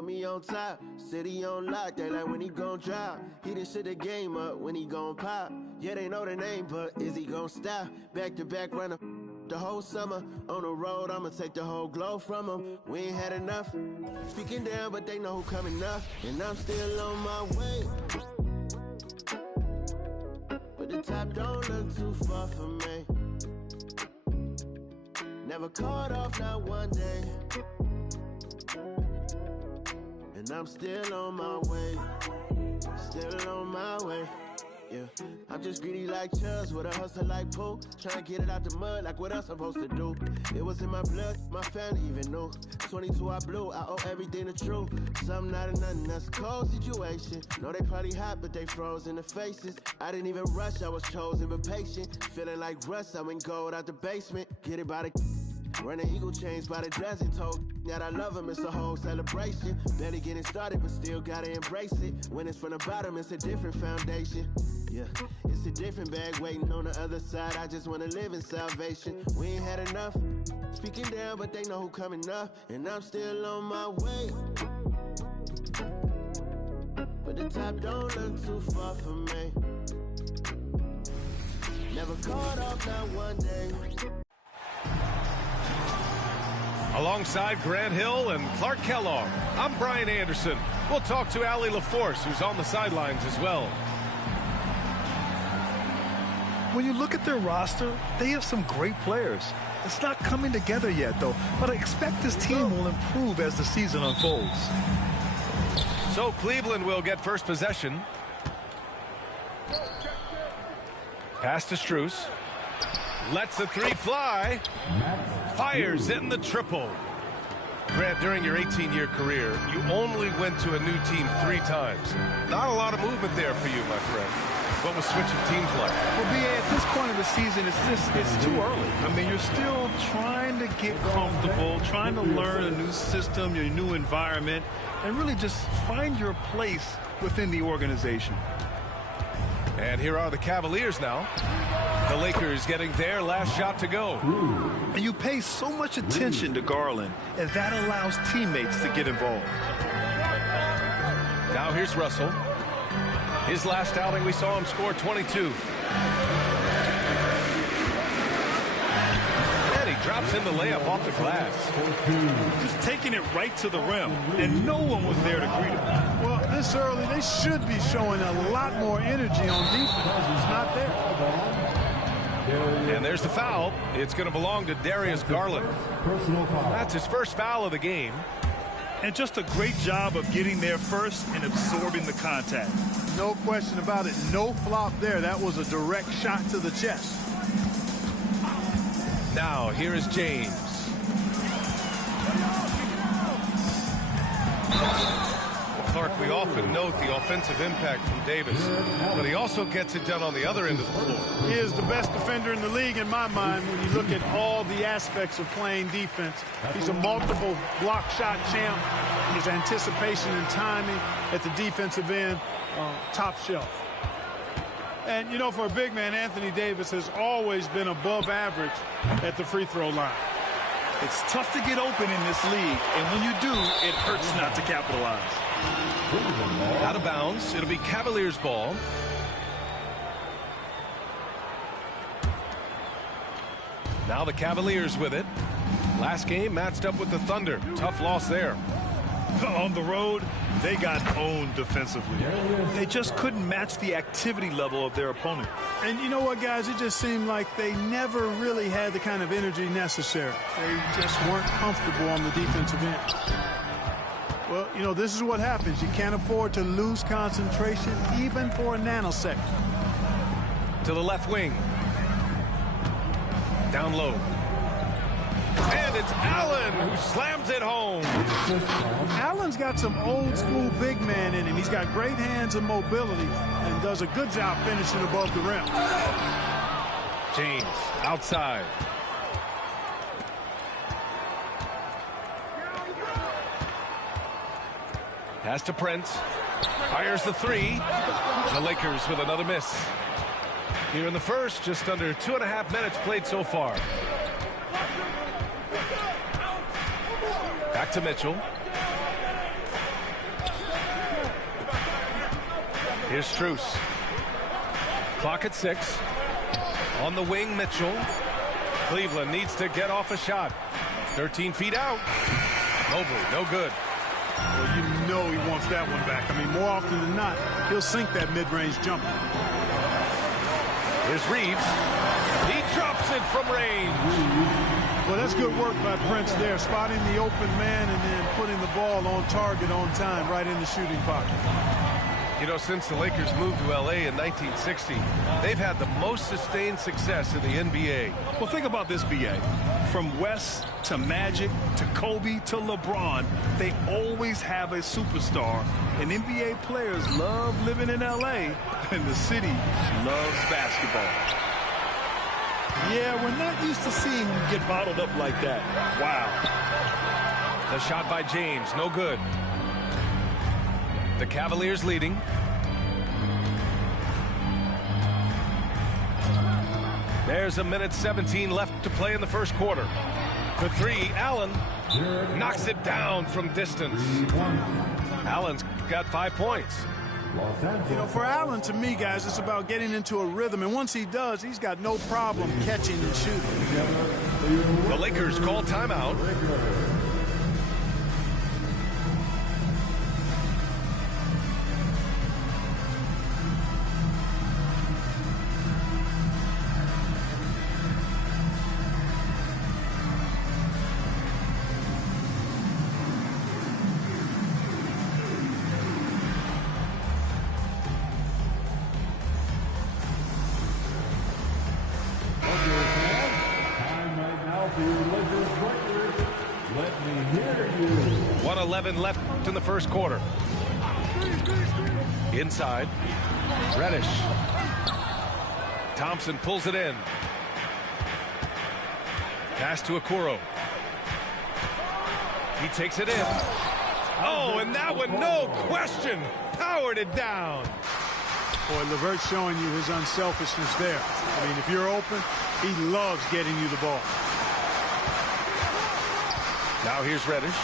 put me on top. City on lock, they like when he gon' drop. He done shit the game up when he gon' pop. Yeah, they know the name, but is he gon' stop? Back to back runner the whole summer. On the road, I'ma take the whole glow from him. We ain't had enough. Speaking down, but they know who coming up. And I'm still on my way. But the top don't look too far from me. Never caught off, not one day. And I'm still on my way. Still on my way. Yeah, I'm just greedy like Chubbs with a hustle like Pooh. Trying to get it out the mud like what else I'm supposed to do. It was in my blood, my family even knew. 22 I blew, I owe everything to true. Something out of nothing, that's a cold situation. Know they probably hot, but they froze in the faces. I didn't even rush, I was chosen but patient. Feeling like Russ, I went gold out the basement. Get it by the running eagle chains by the dozen. Told that I love him, it's a whole celebration. Barely getting started, but still gotta embrace it. When it's from the bottom, it's a different foundation. Yeah, it's a different bag waiting on the other side. I just wanna live in salvation. We ain't had enough. Speaking down, but they know who coming up. And I'm still on my way. But the top don't look too far from me. Never caught off, not one day. Alongside Grant Hill and Clark Kellogg, I'm Brian Anderson. We'll talk to Allie LaForce, who's on the sidelines as well. When you look at their roster, they have some great players. It's not coming together yet, though, but I expect this team will improve as the season unfolds. So Cleveland will get first possession. Pass to Strus. Lets the three fly. Fires in the triple. Grant, during your 18-year career, you only went to a new team 3 times. Not a lot of movement there for you, my friend. What was switching teams like? Well, B.A., at this point of the season, it's too early. I mean, you're still trying to get comfortable, trying to learn a new system, your new environment, and really just find your place within the organization. And here are the Cavaliers now. The Lakers getting their last shot to go. And you pay so much attention to Garland, and that allows teammates to get involved. Now here's Russell. His last outing, we saw him score 22. And he drops in the layup off the glass. Just taking it right to the rim, and no one was there to greet him. Well, this early, they should be showing a lot more energy on defense. It's not there. And there's the foul. It's going to belong to Darius Garland. That's his first foul of the game. And just a great job of getting there first and absorbing the contact. No question about it. No flop there. That was a direct shot to the chest. Now, here is James. Clark, we often note the offensive impact from Davis, but he also gets it done on the other end of the floor. He is the best defender in the league in my mind when you look at all the aspects of playing defense. He's a multiple block shot champ. His anticipation and timing at the defensive end, top shelf. And, you know, for a big man, Anthony Davis has always been above average at the free throw line. It's tough to get open in this league, and when you do, it hurts not to capitalize. Out of bounds. It'll be Cavaliers ball. Now the Cavaliers with it. Last game matched up with the Thunder. Tough loss there. On the road, they got owned defensively. They just couldn't match the activity level of their opponent. And you know what, guys? It just seemed like they never really had the kind of energy necessary. They just weren't comfortable on the defensive end. Well, you know, this is what happens. You can't afford to lose concentration even for a nanosecond. To the left wing. Down low. And it's Allen who slams it home. Allen's got some old school big man in him. He's got great hands and mobility and does a good job finishing above the rim. James outside. Pass to Prince. Fires the three. The Lakers with another miss. Here in the first, just under 2.5 minutes played so far. Back to Mitchell. Here's Strus. Clock at 6. On the wing, Mitchell. Cleveland needs to get off a shot. 13 feet out. Mobley, no good. Well, you know he wants that one back. I mean, more often than not, he'll sink that mid-range jumper. Here's Reeves. He drops it from range. Well, that's good work by Prince there, spotting the open man and then putting the ball on target on time right in the shooting pocket. You know, since the Lakers moved to L.A. in 1960, they've had the most sustained success in the NBA. Well, think about this, B.A. From West to Magic to Kobe to LeBron, they always have a superstar. And NBA players love living in L.A., and the city loves basketball. Yeah, we're not used to seeing him get bottled up like that. Wow. The shot by James, no good. The Cavaliers leading. There's a minute 17 left to play in the first quarter. The three, Allen knocks it down from distance. Allen's got 5 points. You know, for Allen, to me, guys, it's about getting into a rhythm. And once he does, he's got no problem catching and shooting. The Lakers call timeout. Let me hear you. 1:11 left in the first quarter. Inside. Reddish. Thompson pulls it in. Pass to Okoro. He takes it in. Oh, and that one, no question, powered it down. Boy, LeVert's showing you his unselfishness there. I mean, if you're open, he loves getting you the ball. Now here's Reddish.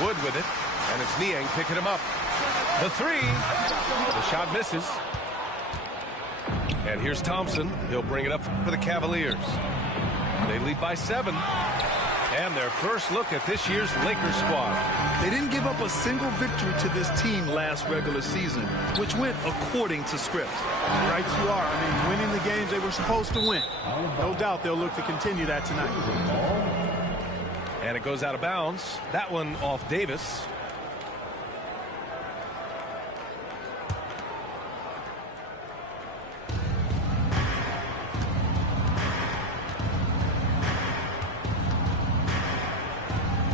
Wood with it, and it's Niang picking him up. The three. The shot misses. And here's Thompson. He'll bring it up for the Cavaliers. They lead by 7. And their first look at this year's Lakers squad. They didn't give up a single victory to this team last regular season, which went according to script. Right you are. I mean, winning the games they were supposed to win. No doubt they'll look to continue that tonight. And it goes out of bounds. That one off Davis.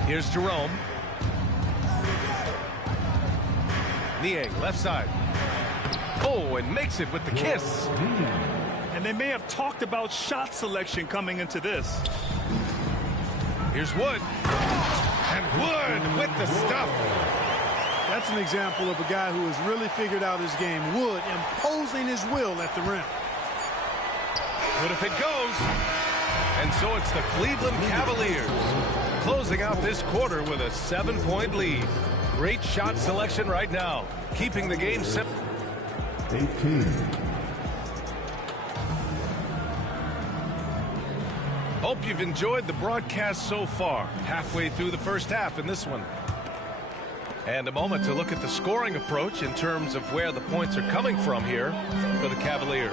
Here's Jerome. Niang, left side. Oh, and makes it with the kiss. And they may have talked about shot selection coming into this. Here's Wood. And Wood with the stuff. That's an example of a guy who has really figured out his game. Wood imposing his will at the rim. But if it goes. And so it's the Cleveland Cavaliers closing out this quarter with a 7-point lead. Great shot selection right now, keeping the game simple. 18. Hope you've enjoyed the broadcast so far. Halfway through the first half in this one. And a moment to look at the scoring approach in terms of where the points are coming from here for the Cavaliers.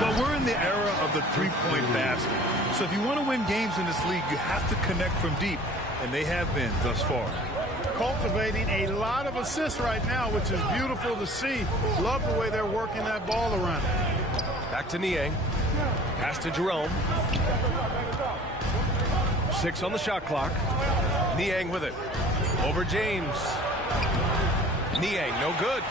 Well, we're in the era of the three-point basket. So if you want to win games in this league, you have to connect from deep. And they have been thus far. Cultivating a lot of assists right now, which is beautiful to see. Love the way they're working that ball around. Back to Niang. Pass to Jerome. 6 on the shot clock. Niang with it. Over James. Niang, no good.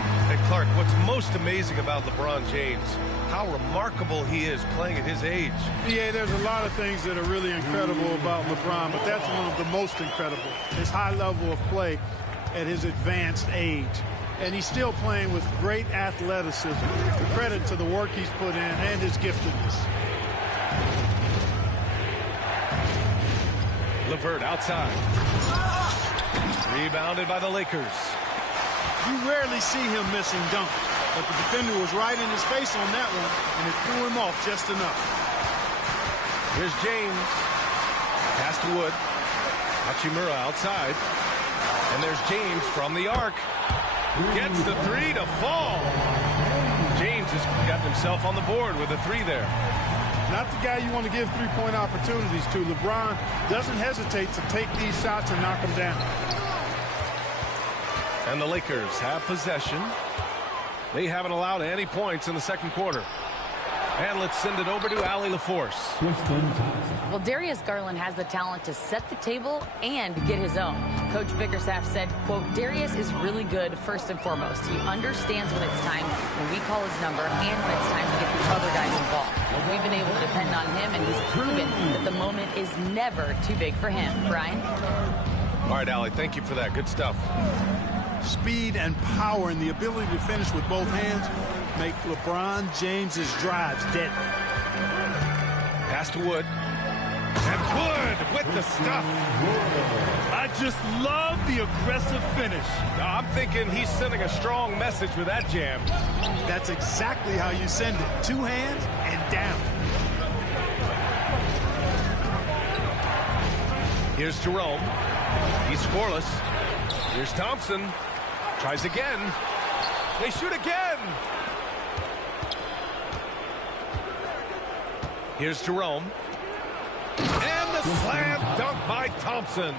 And Clark, what's most amazing about LeBron James, how remarkable he is playing at his age. Yeah, there's a lot of things that are really incredible about LeBron, but that's one of the most incredible. His high level of play at his advanced age. And he's still playing with great athleticism. The credit to the work he's put in and his giftedness. LeVert outside. Rebounded by the Lakers. You rarely see him missing dunks, but the defender was right in his face on that one, and it threw him off just enough. Here's James. Pass to Wood. Hachimura outside. And there's James from the arc. Gets the three to fall. James has gotten himself on the board with a three there. Not the guy you want to give three-point opportunities to. LeBron doesn't hesitate to take these shots and knock them down. And the Lakers have possession. They haven't allowed any points in the second quarter. And let's send it over to Allie LaForce. Well, Darius Garland has the talent to set the table and get his own. Coach Bickerstaff said, quote, Darius is really good first and foremost. He understands when it's time when we call his number and when it's time to get the other guys involved. We've been able to depend on him, and he's proven that the moment is never too big for him. Brian? All right, Allie, thank you for that. Good stuff. Speed and power and the ability to finish with both hands make LeBron James's drives deadly. Pass to Wood. And Wood with the stuff. I just love the aggressive finish. I'm thinking he's sending a strong message with that jam. That's exactly how you send it. Two hands and down. Here's Jerome. He's scoreless. Here's Thompson. Tries again. They shoot again. Here's Jerome. And the slam dunk by Thompson.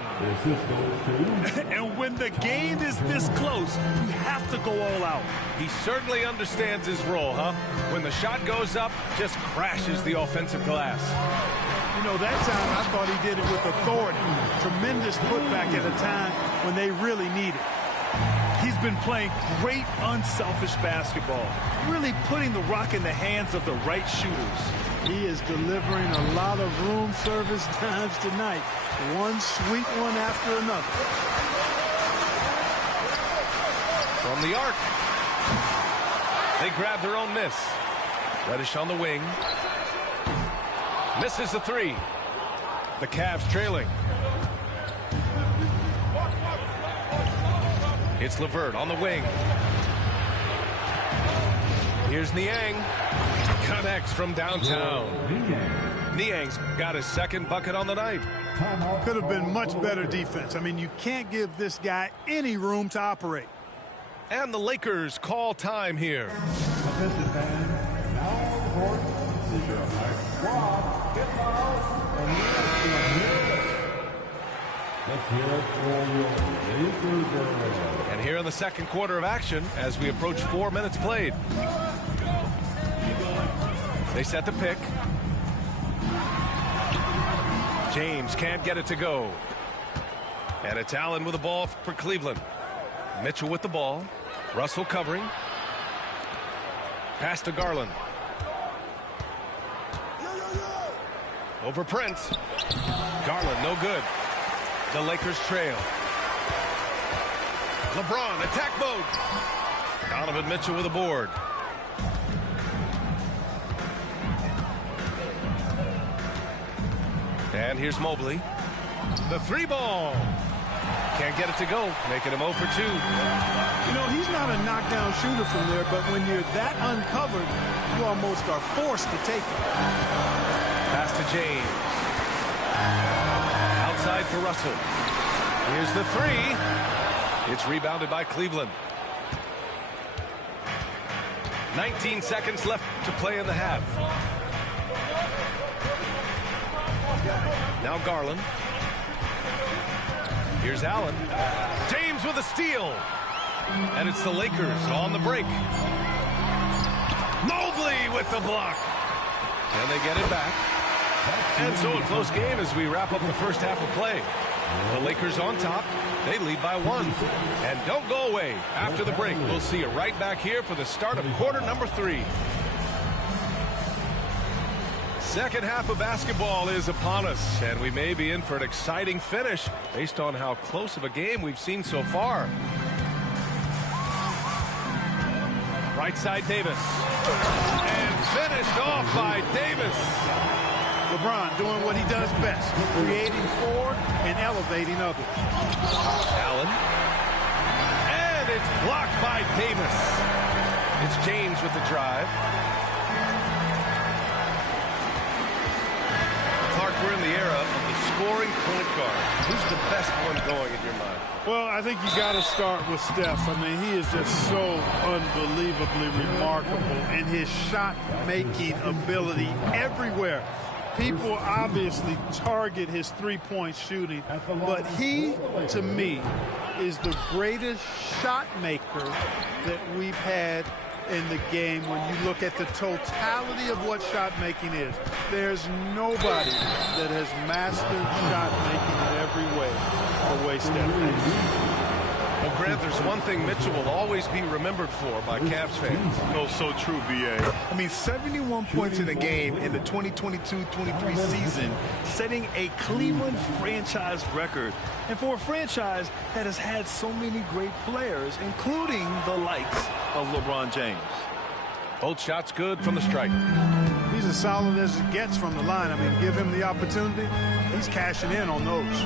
And when the game is this close, you have to go all out. He certainly understands his role, huh? When the shot goes up, just crashes the offensive glass. You know, that time I thought he did it with authority. Tremendous putback at a time when they really need it. He's been playing great unselfish basketball, really putting the rock in the hands of the right shooters. He is delivering a lot of room service times tonight. One sweet one after another. From the arc. They grab their own miss. Reddish on the wing. Misses the three. The Cavs trailing. It's LeVert on the wing. Here's Niang. Connects from downtown. Niang's got his second bucket on the night. Could have been much better defense. I mean, you can't give this guy any room to operate. And the Lakers call time here. And here in the second quarter of action as we approach 4 minutes played. They set the pick. James can't get it to go. And it's Allen with the ball for Cleveland. Mitchell with the ball. Russell covering. Pass to Garland. Over Prince. Garland no good. The Lakers trail. LeBron attack mode. Donovan Mitchell with a board. And here's Mobley. The three ball. Can't get it to go. Making him 0 for 2. You know, he's not a knockdown shooter from there, but when you're that uncovered, you almost are forced to take it. Pass to James. Outside for Russell. Here's the three. It's rebounded by Cleveland. 19 seconds left to play in the half. Now Garland. Here's Allen. James with a steal. And it's the Lakers on the break. Mobley with the block. And they get it back. And so a close game as we wrap up the first half of play. The Lakers on top. They lead by 1. And don't go away. After the break, we'll see you right back here for the start of quarter number 3. Second half of basketball is upon us, and we may be in for an exciting finish based on how close of a game we've seen so far. Right side, Davis. And finished off by Davis. LeBron doing what he does best, creating for and elevating others. Allen. And it's blocked by Davis. It's James with the drive. Clark, we're in the era of the scoring point guard. Who's the best one going in your mind? Well, I think you got to start with Steph. I mean, he is just so unbelievably remarkable in his shot-making ability everywhere. People obviously target his three-point shooting, but he, to me, is the greatest shot maker that we've had in the game when you look at the totality of what shot making is. There's nobody that has mastered shot making in every way the way Steph is. Well, Grant, there's one thing Mitchell will always be remembered for by Cavs fans. Oh, so true, B.A. I mean, 71 points in a game in the 2022-23 season, setting a Cleveland franchise record. And for a franchise that has had so many great players, including the likes of LeBron James. Both shots good from the stripe. He's as solid as it gets from the line. I mean, give him the opportunity. He's cashing in on those.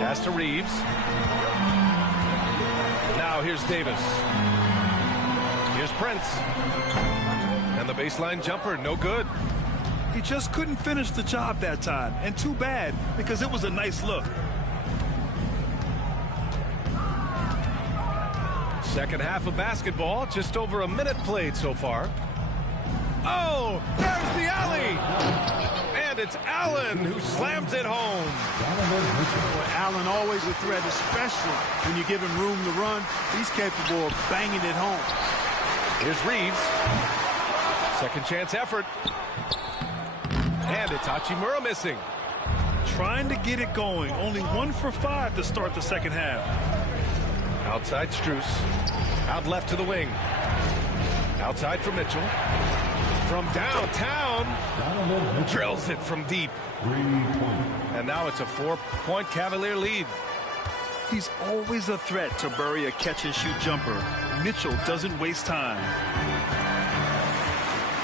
Pass to Reeves. Now here's Davis. Here's Prince. And the baseline jumper, no good. He just couldn't finish the job that time. And too bad, because it was a nice look. Second half of basketball, just over a minute played so far. Oh, there's the alley. And it's Allen who slams it home. Boy, Allen always a threat, especially when you give him room to run. He's capable of banging it home. Here's Reeves. Second chance effort. And it's Hachimura missing. Trying to get it going. Only 1 for 5 to start the second half. Outside Strus. Out left to the wing. Outside for Mitchell. From downtown. Drills it from deep. And now it's a 4-point Cavalier lead. He's always a threat to bury a catch-and-shoot jumper. Mitchell doesn't waste time.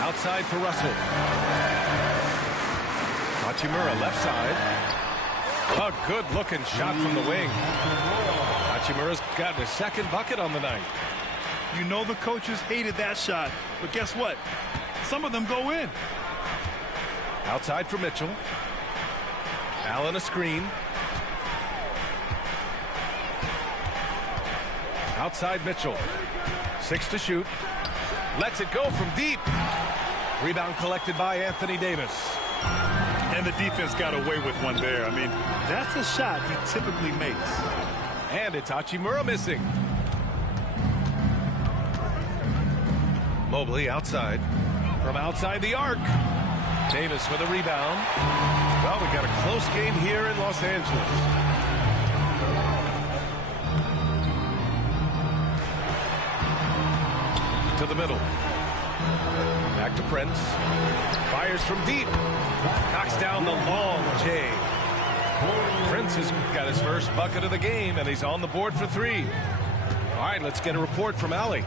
Outside for Russell. Hachimura left side. A good-looking shot from the wing. Hachimura's got his second bucket on the night. You know the coaches hated that shot, but guess what? Some of them go in. Outside for Mitchell. Allen a screen. Outside Mitchell. 6 to shoot. Lets it go from deep. Rebound collected by Anthony Davis. And the defense got away with one there. I mean, that's a shot he typically makes. And it's Hachimura missing. Mobley outside. From outside the arc. Davis with a rebound. Well, we got a close game here in Los Angeles. To the middle. Back to Prince. Fires from deep. Knocks down the long J. Prince has got his first bucket of the game, and he's on the board for 3. All right, let's get a report from Allie.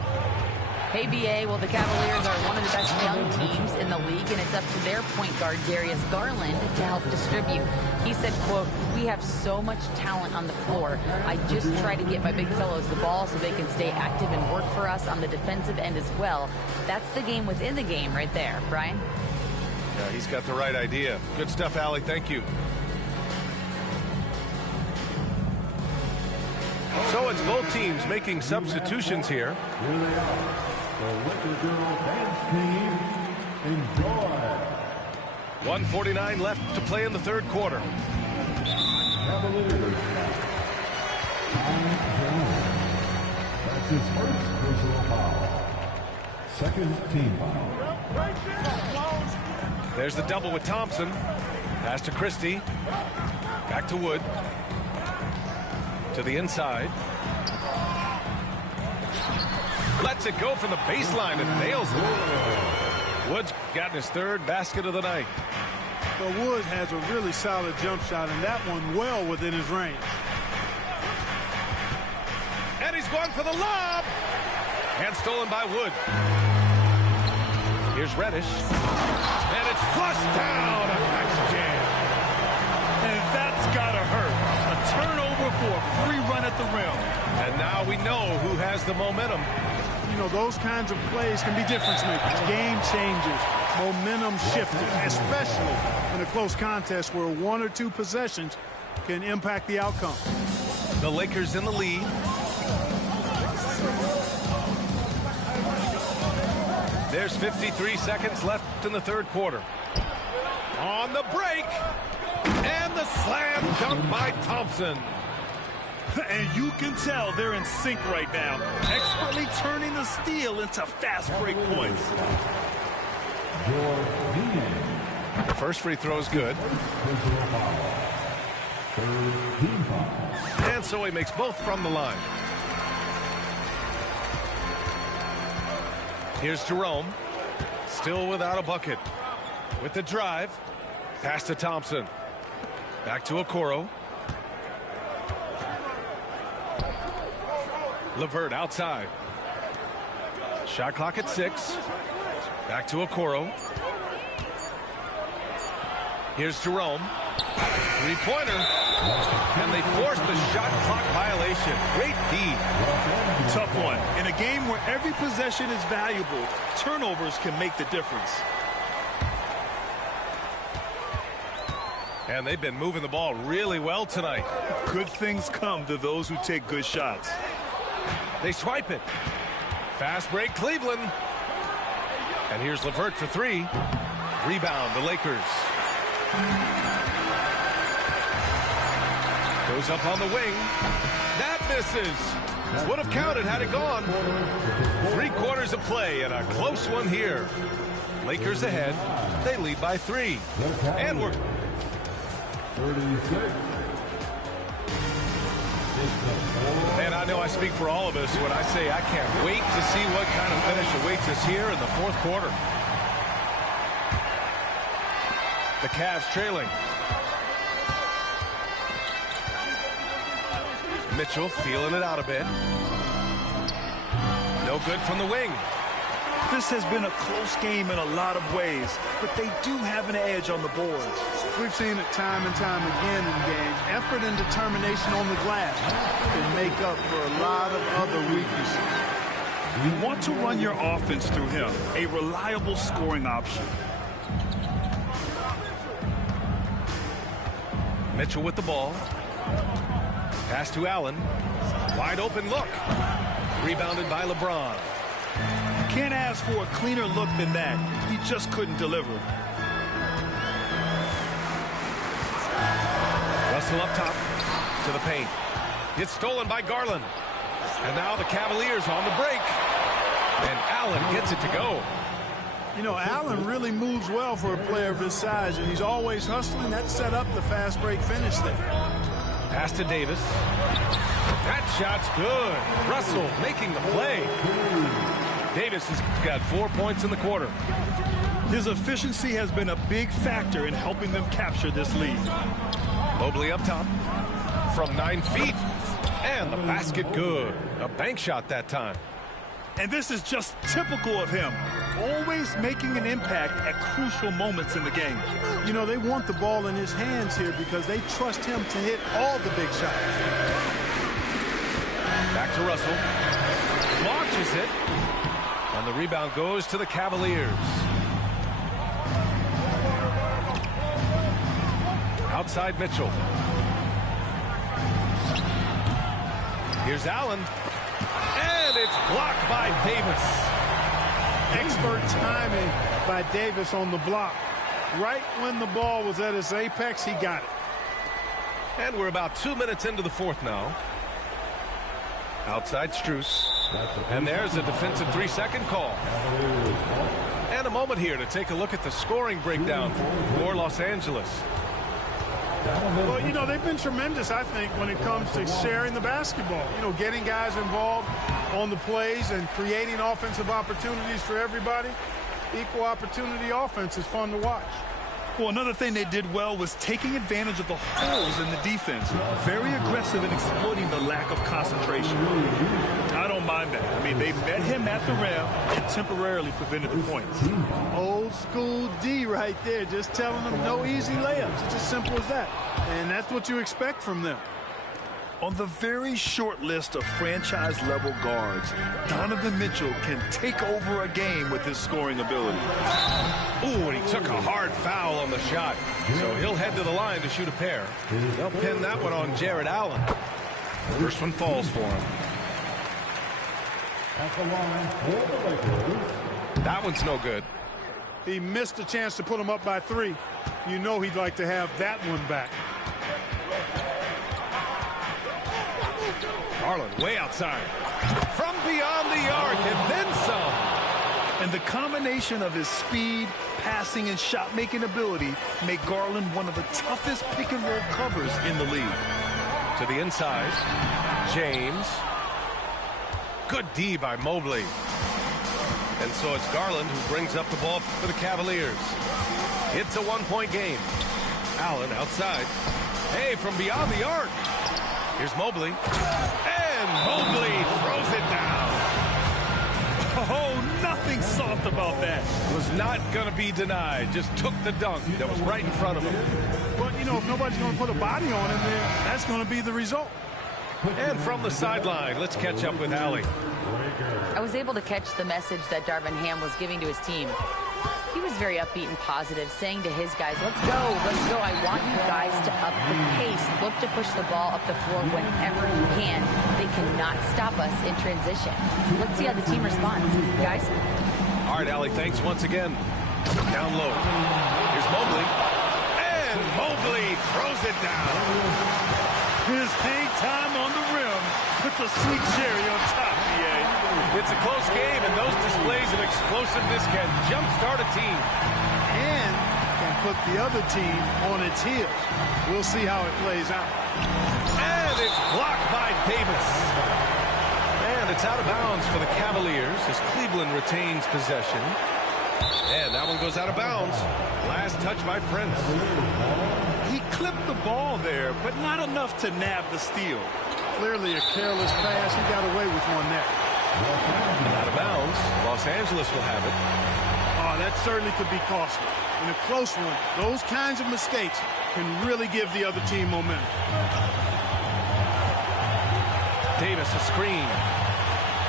Hey, BA, well, the Cavaliers are one of the best young teams in the league, and it's up to their point guard, Darius Garland, to help distribute. He said, quote, "We have so much talent on the floor. I just try to get my big fellows the ball so they can stay active and work for us on the defensive end as well." That's the game within the game right there, Brian. Yeah, he's got the right idea. Good stuff, Allie. Thank you. So it's both teams making substitutions here. The Liquor Girl Dance Team, enjoy. 1:49 left to play in the third quarter. Cavaliers. That's his first personal foul. Second team foul. There's the double with Thompson. Pass to Christie. Back to Wood. To the inside. Lets it go from the baseline and nails it. Wood's gotten his third basket of the night. But Wood has a really solid jump shot, and that one well within his range. And he's going for the lob. And stolen by Wood. Here's Reddish. And it's flushed down. A nice jam. And that's got to hurt. A turnover over for a free run at the rim. And now we know who has the momentum. You know, those kinds of plays can be difference makers, game changers, momentum shifters, especially in a close contest where 1 or 2 possessions can impact the outcome. The Lakers in the lead. There's 53 seconds left in the third quarter. On the break. And the slam dunk by Thompson. And you can tell they're in sync right now, expertly turning the steal into fast break points. The first free throw is good. And so he makes both from the line. Here's Jerome. Still without a bucket. With the drive. Pass to Thompson. Back to Okoro. LeVert outside. Shot clock at 6. Back to Okoro. Here's Jerome. Three-pointer. And they force the shot clock violation. Great D. Tough one. In a game where every possession is valuable, turnovers can make the difference. And they've been moving the ball really well tonight. Good things come to those who take good shots. They swipe it. Fast break, Cleveland. And here's LeVert for 3. Rebound, the Lakers. Goes up on the wing. That misses. Would have counted had it gone. 3 quarters of play and a close one here. Lakers ahead. They lead by 3. And we're... 36. And I know I speak for all of us when I say I can't wait to see what kind of finish awaits us here in the fourth quarter. The Cavs trailing. Mitchell feeling it out a bit. No good from the wing. This has been a close game in a lot of ways, but they do have an edge on the boards. We've seen it time and time again in games. Effort and determination on the glass can make up for a lot of other weaknesses. You want to run your offense through him, a reliable scoring option. Mitchell with the ball. Pass to Allen. Wide open look. Rebounded by LeBron. Can't ask for a cleaner look than that. He just couldn't deliver. Russell up top to the paint. It's stolen by Garland. And now the Cavaliers on the break. And Allen gets it to go. You know, Allen really moves well for a player of his size, and he's always hustling. That set up the fast break finish there. Pass to Davis. That shot's good. Russell making the play. Davis has got 4 points in the quarter. His efficiency has been a big factor in helping them capture this lead. Mobley up top from 9 feet. And the basket good. A bank shot that time. And this is just typical of him. Always making an impact at crucial moments in the game. You know, they want the ball in his hands here because they trust him to hit all the big shots. Back to Russell. Launches it. And the rebound goes to the Cavaliers. Outside Mitchell. Here's Allen. And it's blocked by Davis. Expert timing by Davis on the block. Right when the ball was at its apex, he got it. And we're about 2 minutes into the fourth now. Outside Strus. And there's a defensive 3-second call. And a moment here to take a look at the scoring breakdown for Los Angeles. Well, you know, they've been tremendous, I think, when it comes to sharing the basketball. You know, getting guys involved on the plays and creating offensive opportunities for everybody. Equal opportunity offense is fun to watch. Well, another thing they did well was taking advantage of the holes in the defense. Very aggressive in exploiting the lack of concentration. I don't mind that. I mean, they met him at the rim and temporarily prevented the points. Old school D right there, just telling them no easy layups. It's as simple as that. And that's what you expect from them. On the very short list of franchise-level guards, Donovan Mitchell can take over a game with his scoring ability. Ooh, and he took a hard foul on the shot. So he'll head to the line to shoot a pair. They'll pin that one on Jared Allen. First one falls for him. At the line for the Lakers. That one's no good. He missed a chance to put him up by 3. You know he'd like to have that one back. Garland way outside. From beyond the arc and then some. And the combination of his speed, passing, and shot-making ability make Garland one of the toughest pick-and-roll covers in the league. To the inside. James. Good D by Mobley. And so it's Garland who brings up the ball for the Cavaliers. It's a one-point game. Allen outside. Hey, from beyond the arc. Here's Mobley. And Mobley throws it down. Oh, nothing soft about that. Was not going to be denied. Just took the dunk that was right in front of him. But, you know, if nobody's going to put a body on him there, that's going to be the result. And from the sideline, let's catch up with Allie. I was able to catch the message that Darvin Ham was giving to his team. He was very upbeat and positive, saying to his guys, let's go. I want you guys to up the pace. Look to push the ball up the floor whenever you can. They cannot stop us in transition. Let's see how the team responds. Guys? All right, Allie, thanks once again. Down low. Here's Mobley. And Mobley throws it down. His hang time on the rim puts a sweet cherry on top, BA. It's a close game, and those displays of explosiveness can jumpstart a team. And can put the other team on its heels. We'll see how it plays out. And it's blocked by Davis. And it's out of bounds for the Cavaliers as Cleveland retains possession. And that one goes out of bounds. Last touch by Prince. He clipped the ball there, but not enough to nab the steal. Clearly a careless pass. He got away with one there. Out of bounds. Los Angeles will have it. Oh, that certainly could be costly. In a close one, those kinds of mistakes can really give the other team momentum. Davis a screen.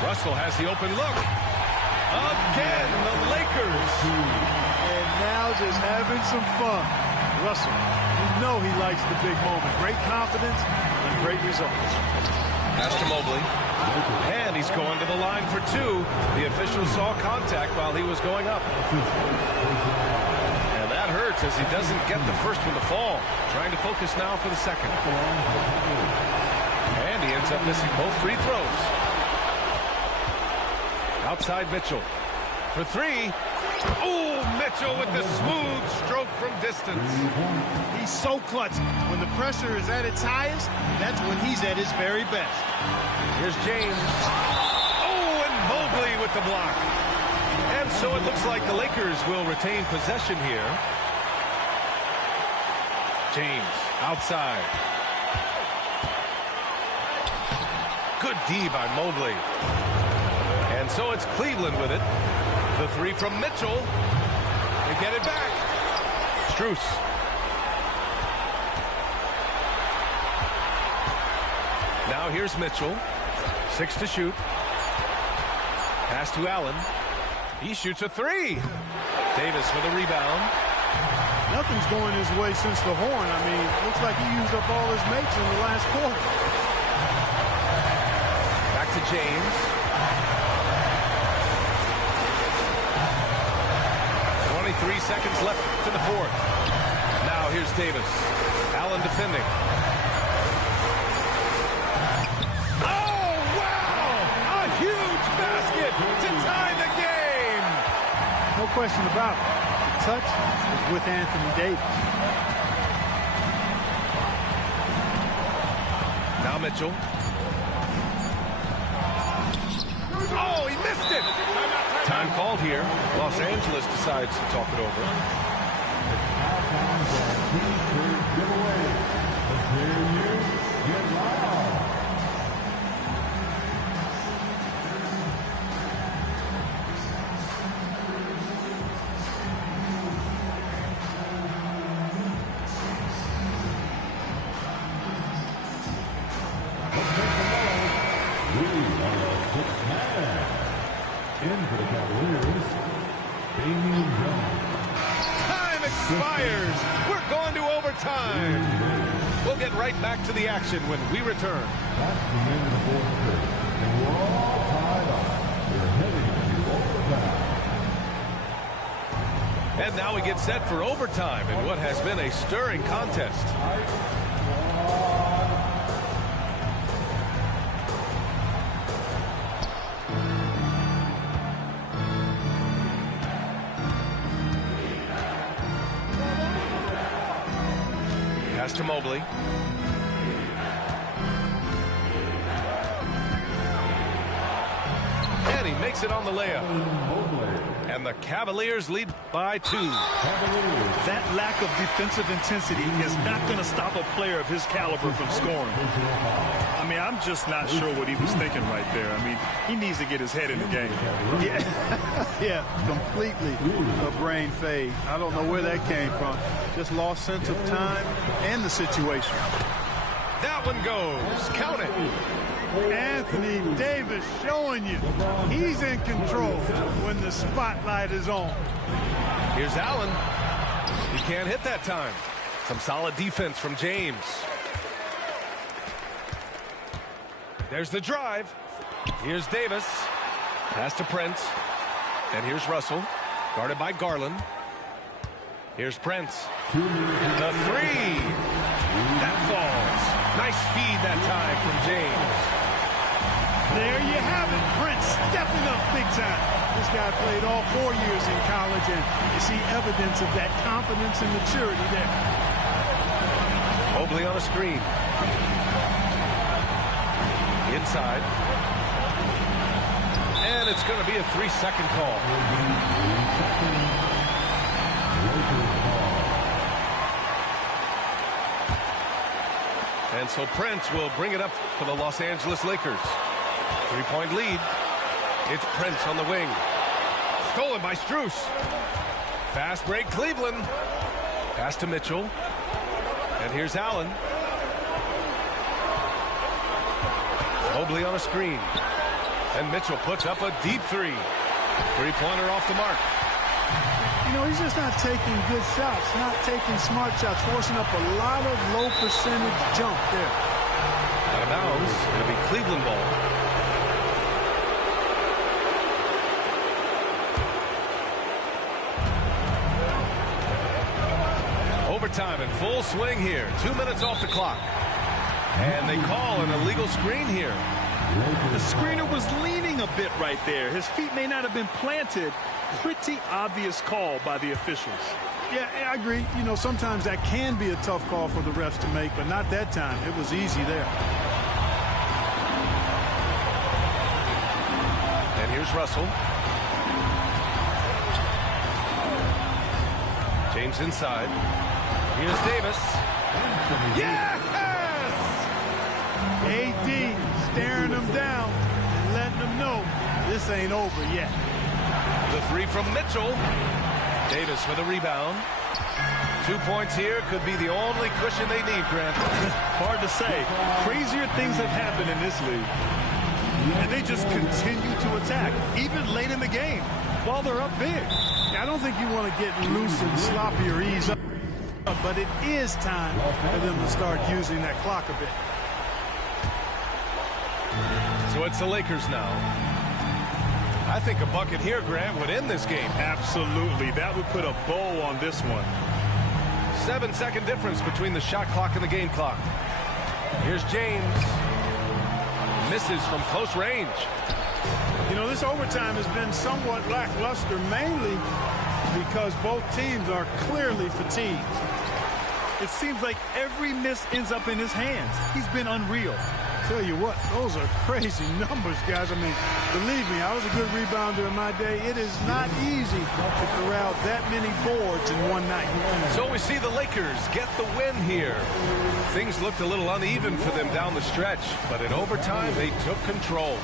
Russell has the open look. Again, the Lakers. And now just having some fun. Russell, you know he likes the big moment. Great confidence and great results. Pass to Mobley. And he's going to the line for 2. The official saw contact while he was going up. And that hurts as he doesn't get the first one to fall. Trying to focus now for the second. And he ends up missing both free throws. Outside Mitchell for 3. Oh, Mitchell with the smooth stroke from distance. He's so clutch. When the pressure is at its highest, that's when he's at his very best. Here's James. Oh, and Mobley with the block. And so it looks like the Lakers will retain possession here. James outside. Good D by Mobley. And so it's Cleveland with it. The 3 from Mitchell. They get it back. Strus. Now here's Mitchell. 6 to shoot. Pass to Allen. He shoots a 3. Davis with a rebound. Nothing's going his way since the horn. I mean, looks like he used up all his mates in the last quarter. Back to James. 23 seconds left to the 4th. Now here's Davis. Allen defending. Oh, wow! A huge basket to tie the game! No question about it. The touch is with Anthony Davis. Now Mitchell. Oh, he missed it! Time called here. Los Angeles decides to talk it over. fires. We're going to overtime. We'll get right back to the action when we return. That's the end of the fourth period. And we're all tied up. We're heading to overtime. And now we get set for overtime in what has been a stirring contest. Pass to Mobley. And he makes it on the layup. And the Cavaliers lead by 2. That lack of defensive intensity is not going to stop a player of his caliber from scoring. I mean, I'm just not sure what he was thinking right there. I mean, he needs to get his head in the game. Yeah, completely a brain fade. I don't know where that came from. Just lost sense of time and the situation. That one goes. Count it. Anthony Davis showing you he's in control when the spotlight is on. Here's Allen. He can't hit that time. Some solid defense from James. There's the drive. Here's Davis. Pass to Prince. And here's Russell. Guarded by Garland. Here's Prince. The three. That falls. Nice feed that time from James. There you have it. Prince stepping up big time. This guy played all 4 years in college, and you see evidence of that confidence and maturity there. Mobley on a screen. Inside. And it's going to be a 3-second call. And so Prince will bring it up for the Los Angeles Lakers. 3-point lead. It's Prince on the wing. Stolen by Strus. Fast break Cleveland. Pass to Mitchell. And here's Allen. Mobley on a screen. And Mitchell puts up a deep three. Three-pointer off the mark. You know, he's just not taking good shots, not taking smart shots, forcing up a lot of low percentage jump there. Out of bounds. It'll be Cleveland ball. Overtime in full swing here. 2 minutes off the clock. And they call an illegal screen here. The screener was leaning a bit right there. His feet may not have been planted. Pretty obvious call by the officials. Yeah, I agree. You know, sometimes that can be a tough call for the refs to make, but not that time. It was easy there. And here's Russell. James inside. Here's Davis. Yes! AD staring him down and letting him know this ain't over yet. The three from Mitchell. Davis with a rebound. 2 points here could be the only cushion they need, Grant. Hard to say. Crazier things have happened in this league. And they just continue to attack, even late in the game, while they're up big. I don't think you want to get loose and sloppy or ease up, but it is time for them to start using that clock a bit. So it's the Lakers now. I think a bucket here, Grant, would end this game. Absolutely. That would put a bow on this one. 7-second difference between the shot clock and the game clock. Here's James. Misses from close range. You know, this overtime has been somewhat lackluster, mainly because both teams are clearly fatigued. It seems like every miss ends up in his hands. He's been unreal. Tell you what, those are crazy numbers, guys. I mean, believe me, I was a good rebounder in my day. It is not easy to corral that many boards in one night. So we see the Lakers get the win here. Things looked a little uneven for them down the stretch, but in overtime, they took control.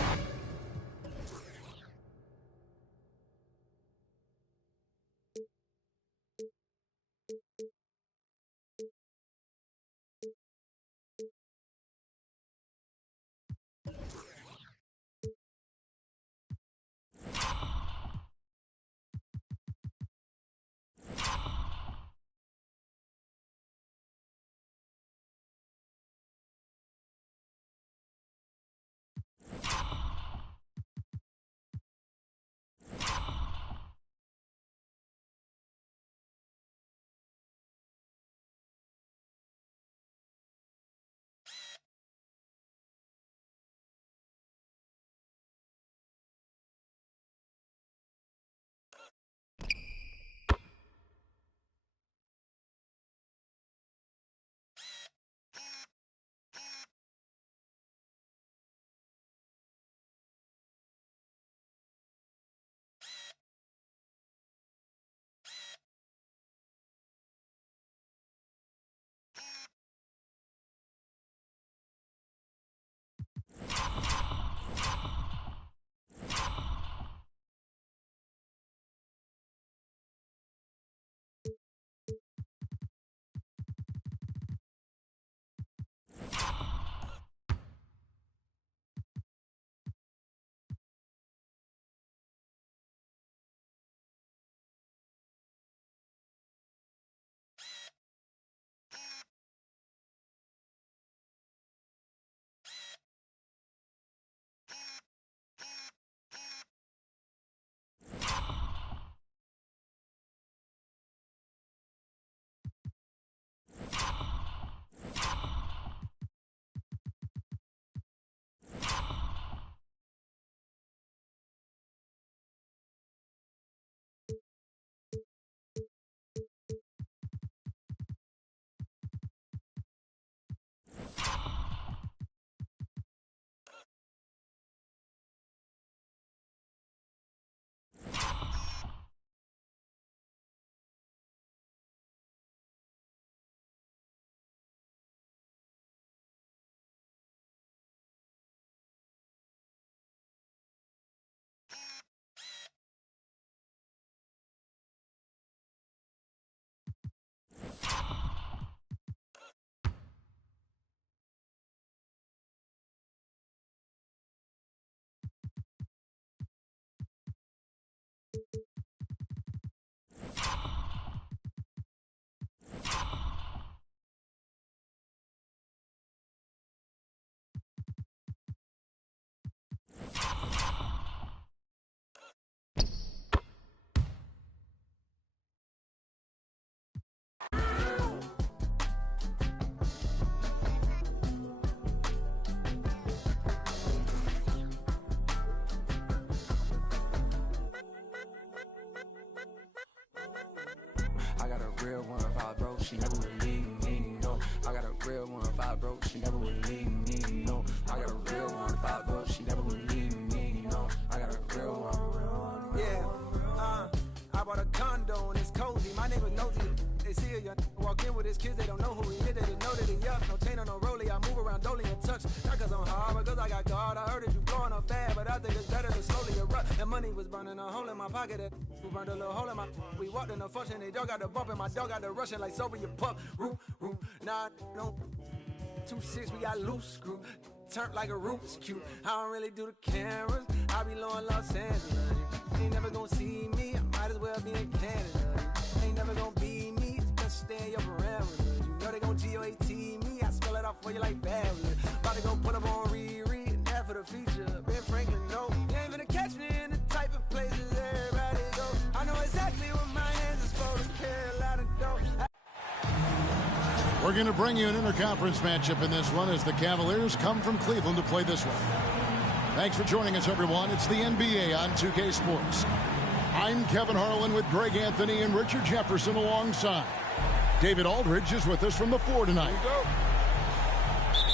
a real one. If I broke, she never would leave me, no. I got a real one. If I broke, she never would leave me, no. I got a real one. If I broke, she never would leave me, no. I got a real one. Yeah, I bought a condo and it's cozy. My neighbor nosy. They see a young walk in with his kids, they don't know who he is, they didn't know that he up. No chain on no rollie, I move around dolly and touch. Not cause I'm hard, but cause I got God. I heard that you blowing up fast, but I think it's better to slowly erupt. That money was burning a hole in my pocket, that burned a little hole in my. We walked in the function, they dog got the bump, and my dog got the rushing like Soviet pup. Roo, roo, nah, no. 2-6, we got loose screw. Turned like a roof's cute. I don't really do the cameras, I be low in Los Angeles. You ain't never gonna see me, I might as well be in Canada. Ain't never gonna be me, just stay in your parameters. You know they gon' GOAT me, I spell it out for you like fabulous. About to go put up on Riri, and that for the feature. Ben Franklin, no, you ain't gonna catch me in the type of places everybody go. I know exactly what my hands is supposed to carry a lot of dough. We're going to bring you an interconference matchup in this one as the Cavaliers come from Cleveland to play this one. Thanks for joining us, everyone. It's the NBA on 2K Sports. I'm Kevin Harlan with Greg Anthony and Richard Jefferson alongside. David Aldridge is with us from the floor tonight.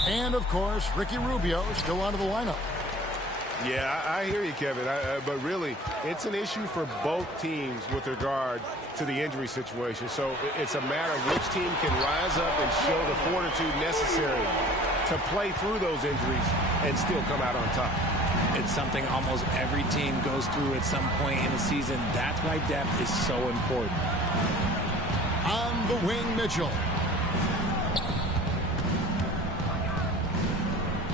And, of course, Ricky Rubio still out of the lineup. Yeah, I hear you, Kevin. But really, it's an issue for both teams with regard to the injury situation. So it's a matter of which team can rise up and show the fortitude necessary to play through those injuries and still come out on top. It's something almost every team goes through at some point in the season. That's why depth is so important. On the wing, Mitchell.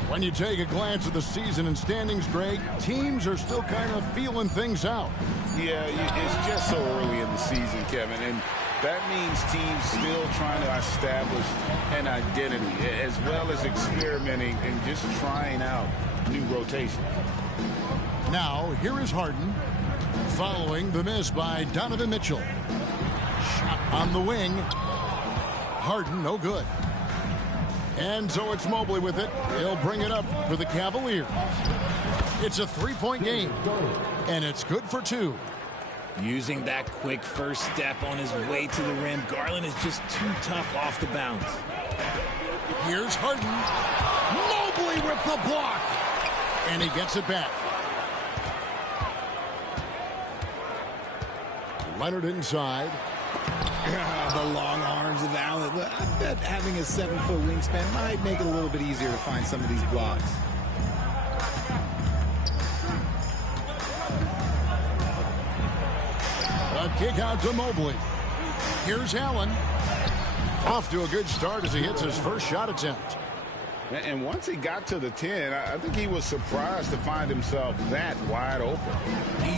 When you take a glance at the season and standings, Greg, teams are still kind of feeling things out. Yeah, it's just so early in the season, Kevin, and that means teams still trying to establish an identity as well as experimenting and just trying out new rotation. Now, here is Harden following the miss by Donovan Mitchell. Shot on the wing. Harden, no good. And so it's Mobley with it. He'll bring it up for the Cavaliers. It's a three-point game, and it's good for two. Using that quick first step on his way to the rim, Garland is just too tough off the bounce. Here's Harden. Mobley with the block. And he gets it back. Leonard inside. The long arms of Allen. I bet having a 7-foot wingspan might make it a little bit easier to find some of these blocks. A kick out to Mobley. Here's Allen. Off to a good start as he hits his first shot attempt. And once he got to the 10, I think he was surprised to find himself that wide open.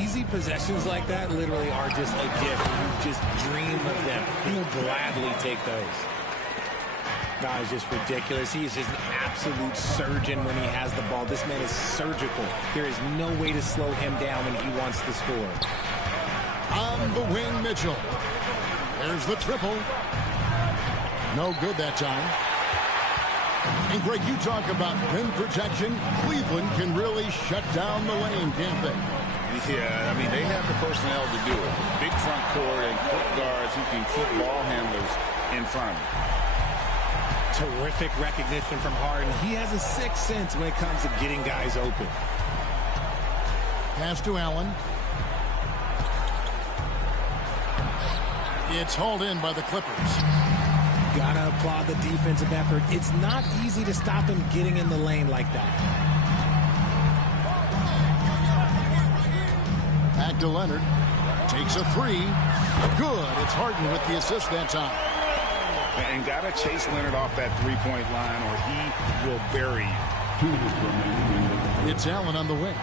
Easy possessions like that literally are just a gift. You just dream of them. He'll gladly take those. That is just ridiculous. He is just an absolute surgeon when he has the ball. This man is surgical. There is no way to slow him down when he wants to score. On the wing, Mitchell. There's the triple. No good that time. And, Greg, you talk about rim protection. Cleveland can really shut down the lane, can't they? Yeah, I mean, they have the personnel to do it. Big front court and quick guards who can keep ball handlers in front of them. Terrific recognition from Harden. He has a sixth sense when it comes to getting guys open. Pass to Allen. It's hauled in by the Clippers. Gotta applaud the defensive effort. It's not easy to stop him getting in the lane like that. Back to Leonard. Takes a three. Good. It's Harden with the assist that time. And gotta chase Leonard off that three-point line or he will bury you. It's Allen on the wing.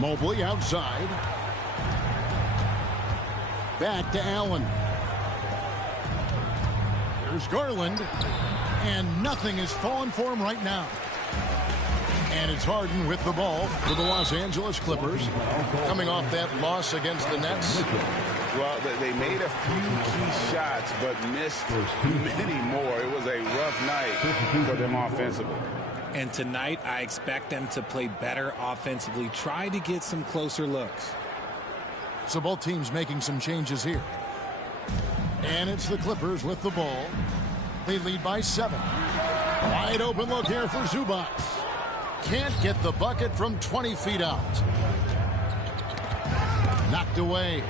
Mobley outside. Back to Allen. There's Garland, and nothing is falling for him right now. And it's Harden with the ball for the Los Angeles Clippers, coming off that loss against the Nets. Well, they made a few key shots, but missed many more. It was a rough night for them offensively. And tonight, I expect them to play better offensively, try to get some closer looks. So both teams making some changes here. And it's the Clippers with the ball. They lead by 7. Wide open look here for Zubac. Can't get the bucket from 20 feet out. Knocked away.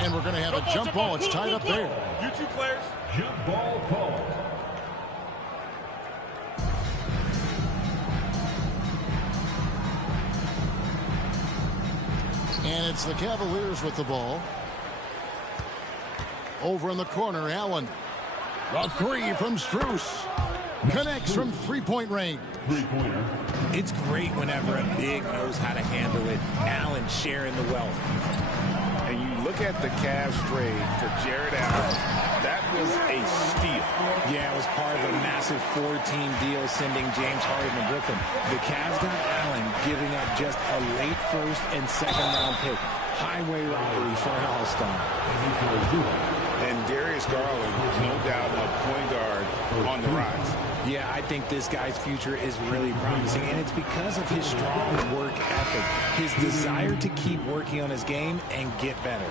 And we're going to have a jump ball. It's tied up there. You two players. Jump ball call. And it's the Cavaliers with the ball. Over in the corner, Allen. The three from Strus. Connects from three-point range. Three-pointer. It's great whenever a big knows how to handle it. Allen sharing the wealth. And you look at the Cavs trade for Jared Allen. That was a steal. Yeah, it was part of a massive 4-team deal sending James Harden to Brooklyn. The Cavs got Allen, giving up just a late first and second round pick. Highway robbery for an all-star. And Darius Garland, no doubt, a point guard on the rise. Yeah, I think this guy's future is really promising, and it's because of his strong work ethic, his desire to keep working on his game and get better.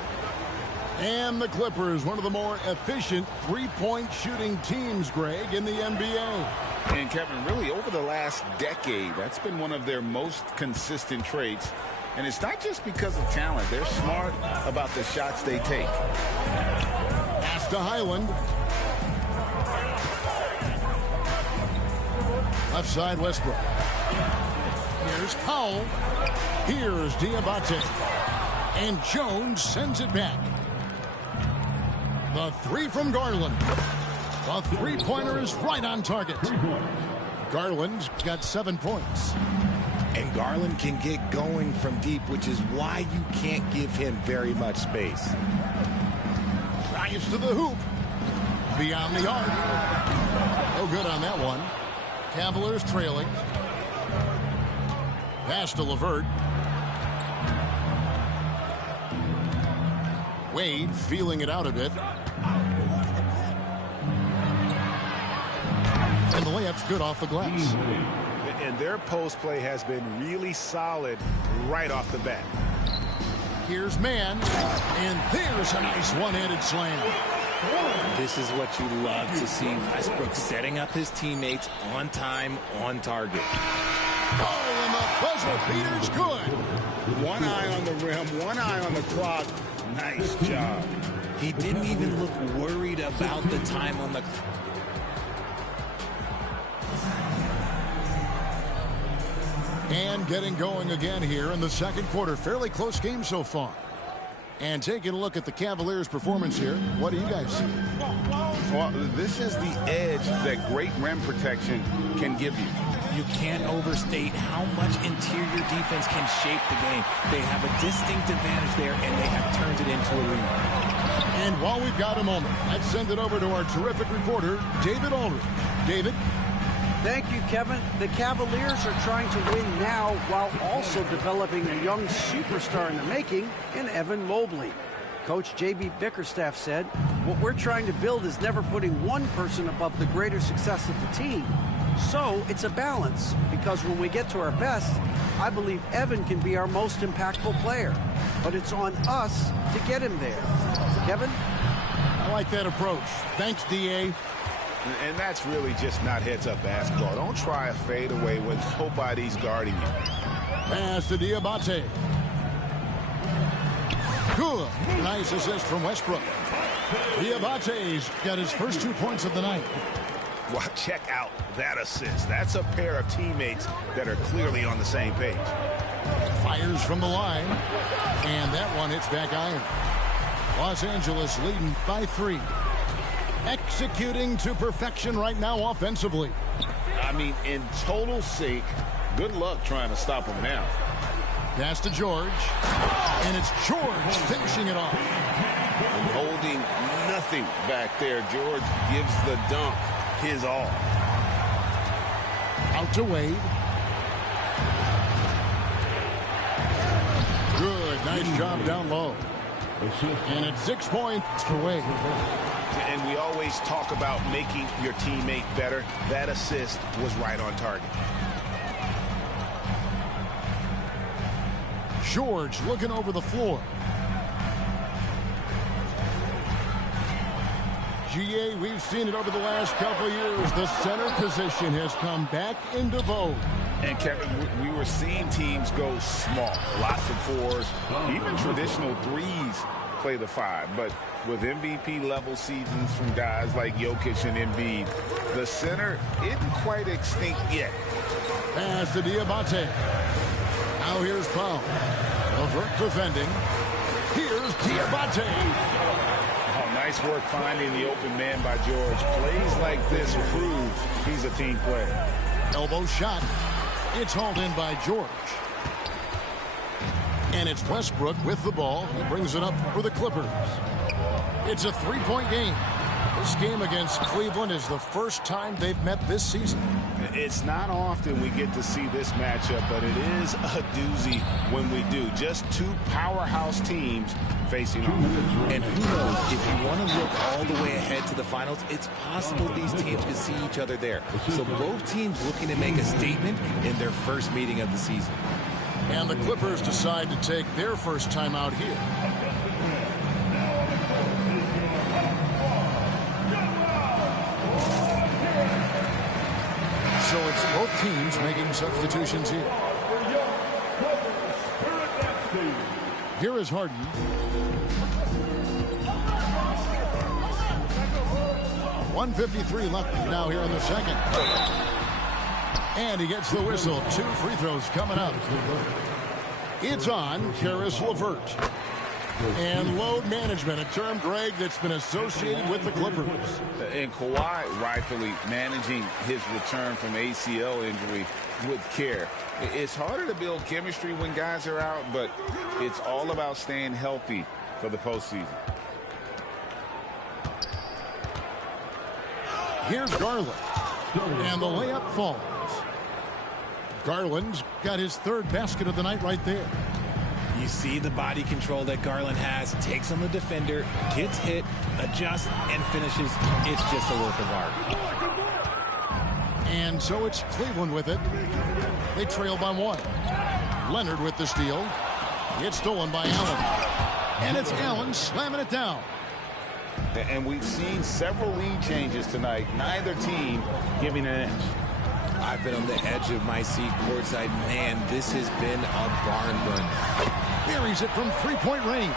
And the Clippers, one of the more efficient three-point shooting teams, Greg, in the NBA. And Kevin, really over the last decade, that's been one of their most consistent traits. And it's not just because of talent. They're smart about the shots they take. Pass to Highland. Left side, Westbrook. Here's Powell. Here's Diabate. And Jones sends it back. The three from Garland. The three-pointer is right on target. Garland's got 7 points. And Garland can get going from deep, which is why you can't give him very much space. Drives to the hoop. Beyond the arc. No good on that one. Cavaliers trailing. Pass to LeVert. Wade feeling it out a bit. And the layup's good off the glass. And their post play has been really solid right off the bat. Here's Mann. And there's a nice one-handed slam. This is what you love to see. Westbrook setting up his teammates on time, on target. Oh, and the buzzer beater's good. One eye on the rim, one eye on the clock. Nice job. He didn't even look worried about the time on the clock. And getting going again here in the second quarter. Fairly close game so far. And taking a look at the Cavaliers' performance here, what do you guys see? Well, this is the edge that great rim protection can give you. You can't overstate how much interior defense can shape the game. They have a distinct advantage there, and they have turned it into a lead. And while we've got a moment, let's send it over to our terrific reporter, David Aldridge. David? Thank you, Kevin. The Cavaliers are trying to win now while also developing a young superstar in the making in Evan Mobley. Coach J.B. Bickerstaff said, what we're trying to build is never putting one person above the greater success of the team. So it's a balance, because when we get to our best, I believe Evan can be our most impactful player. But it's on us to get him there. Kevin? I like that approach. Thanks, D.A. And that's really just not heads-up basketball. Don't try a fadeaway when nobody's guarding you. Pass to Diabate. Good. Nice assist from Westbrook. Diabate's got his first 2 points of the night. Well, check out that assist. That's a pair of teammates that are clearly on the same page. Fires from the line. And that one hits back iron. Los Angeles leading by 3. Executing to perfection right now offensively. I mean, in total sync. Good luck trying to stop him now. Pass to George. And it's George finishing it off. And holding nothing back there. George gives the dunk his all. Out to Wade. Good. Nice job down low. And it's 6 points for Wade. And we always talk about making your teammate better. That assist was right on target. George looking over the floor. GA, we've seen it over the last couple years. The center position has come back into vogue. And Kevin, we were seeing teams go small, lots of fours, even traditional threes play the 5. But with MVP-level seasons from guys like Jokic and Embiid, the center isn't quite extinct yet. Pass to Diabate. Now here's Powell. LeVert defending. Here's Diabate. Oh, nice work finding the open man by George. Plays like this prove he's a team player. Elbow shot. It's hauled in by George. And it's Westbrook with the ball. He brings it up for the Clippers. It's a 3-point game. This game against Cleveland is the first time they've met this season. It's not often we get to see this matchup, but it is a doozy when we do. Just two powerhouse teams facing off. And who knows, if you want to look all the way ahead to the finals, it's possible these teams could see each other there. So both teams looking to make a statement in their first meeting of the season. And the Clippers decide to take their first time out here. So it's both teams making substitutions here. Here is Harden. .153 left now here in the second. And he gets the whistle. 2 free throws coming up. It's on Karis LeVert. And load management, a term, Greg, that's been associated with the Clippers. And Kawhi rightfully managing his return from ACL injury with care. It's harder to build chemistry when guys are out, but it's all about staying healthy for the postseason. Here's Garland. And the layup falls. Garland's got his 3rd basket of the night right there. You see the body control that Garland has, takes on the defender, gets hit, adjusts, and finishes. It's just a work of art. And so it's Cleveland with it. They trail by 1. Leonard with the steal. It's stolen by Allen. And it's Allen slamming it down. And we've seen several lead changes tonight. Neither team giving an edge. I've been on the edge of my seat courtside. Man, this has been a barn burner. Buries it from 3-point range.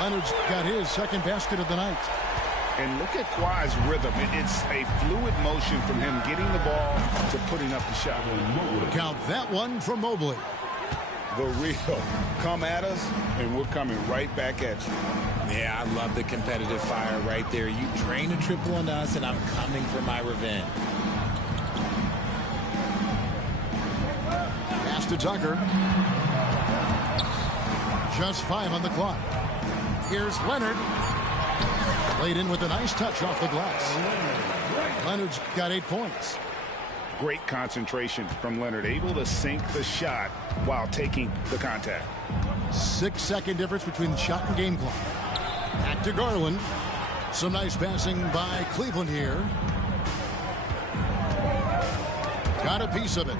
Leonard's got his 2nd basket of the night. And look at Kawhi's rhythm. It's a fluid motion from him getting the ball to putting up the shot. Count that one for Mobley. The real. Come at us, and we're coming right back at you. Yeah, I love the competitive fire right there. You drain a triple on us, and I'm coming for my revenge. Pass to Tucker. Just 5 on the clock. Here's Leonard. Laid in with a nice touch off the glass. Leonard's got 8 points. Great concentration from Leonard. Able to sink the shot while taking the contact. 6-second difference between the shot and game clock. Back to Garland. Some nice passing by Cleveland here. Got a piece of it.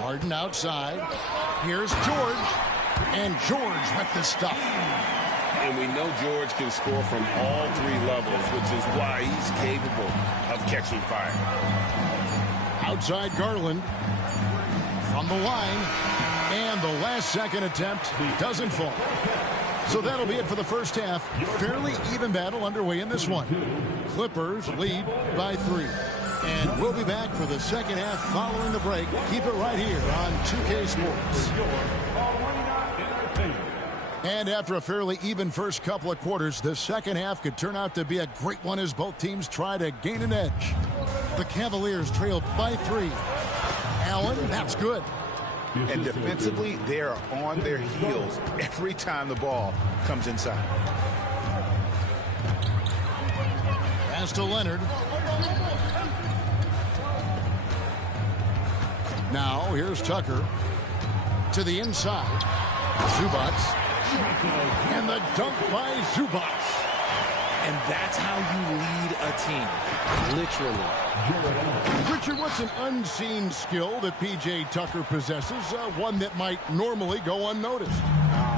Harden outside. Here's George. And George with the stuff. And we know George can score from all 3 levels, which is why he's capable of catching fire. Outside Garland. From the line. And the last second attempt doesn't fall. So that'll be it for the first half. Fairly even battle underway in this one. Clippers lead by 3. And we'll be back for the second half following the break. Keep it right here on 2K Sports. And after a fairly even first couple of quarters, the second half could turn out to be a great one as both teams try to gain an edge. The Cavaliers trailed by 3. Allen, that's good. And defensively, they are on their heels every time the ball comes inside. Pass to Leonard. Now, here's Tucker. To the inside. Zubats. And the dunk by Zubats. And that's how you lead a team, literally. Richard, what's an unseen skill that P.J. Tucker possesses, one that might normally go unnoticed?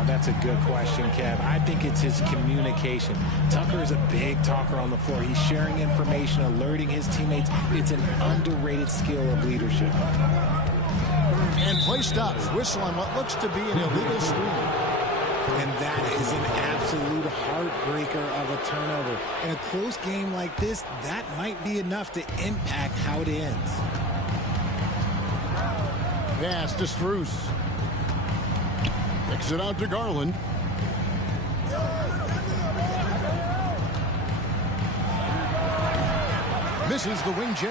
That's a good question, Kev. I think it's his communication. Tucker is a big talker on the floor. He's sharing information, alerting his teammates. It's an underrated skill of leadership. And play stops. Whistle on what looks to be an illegal screen. And that is an absolute heartbreaker of a turnover. In a close game like this, that might be enough to impact how it ends. Pass to Strus. Kicks it out to Garland. Misses the wing J.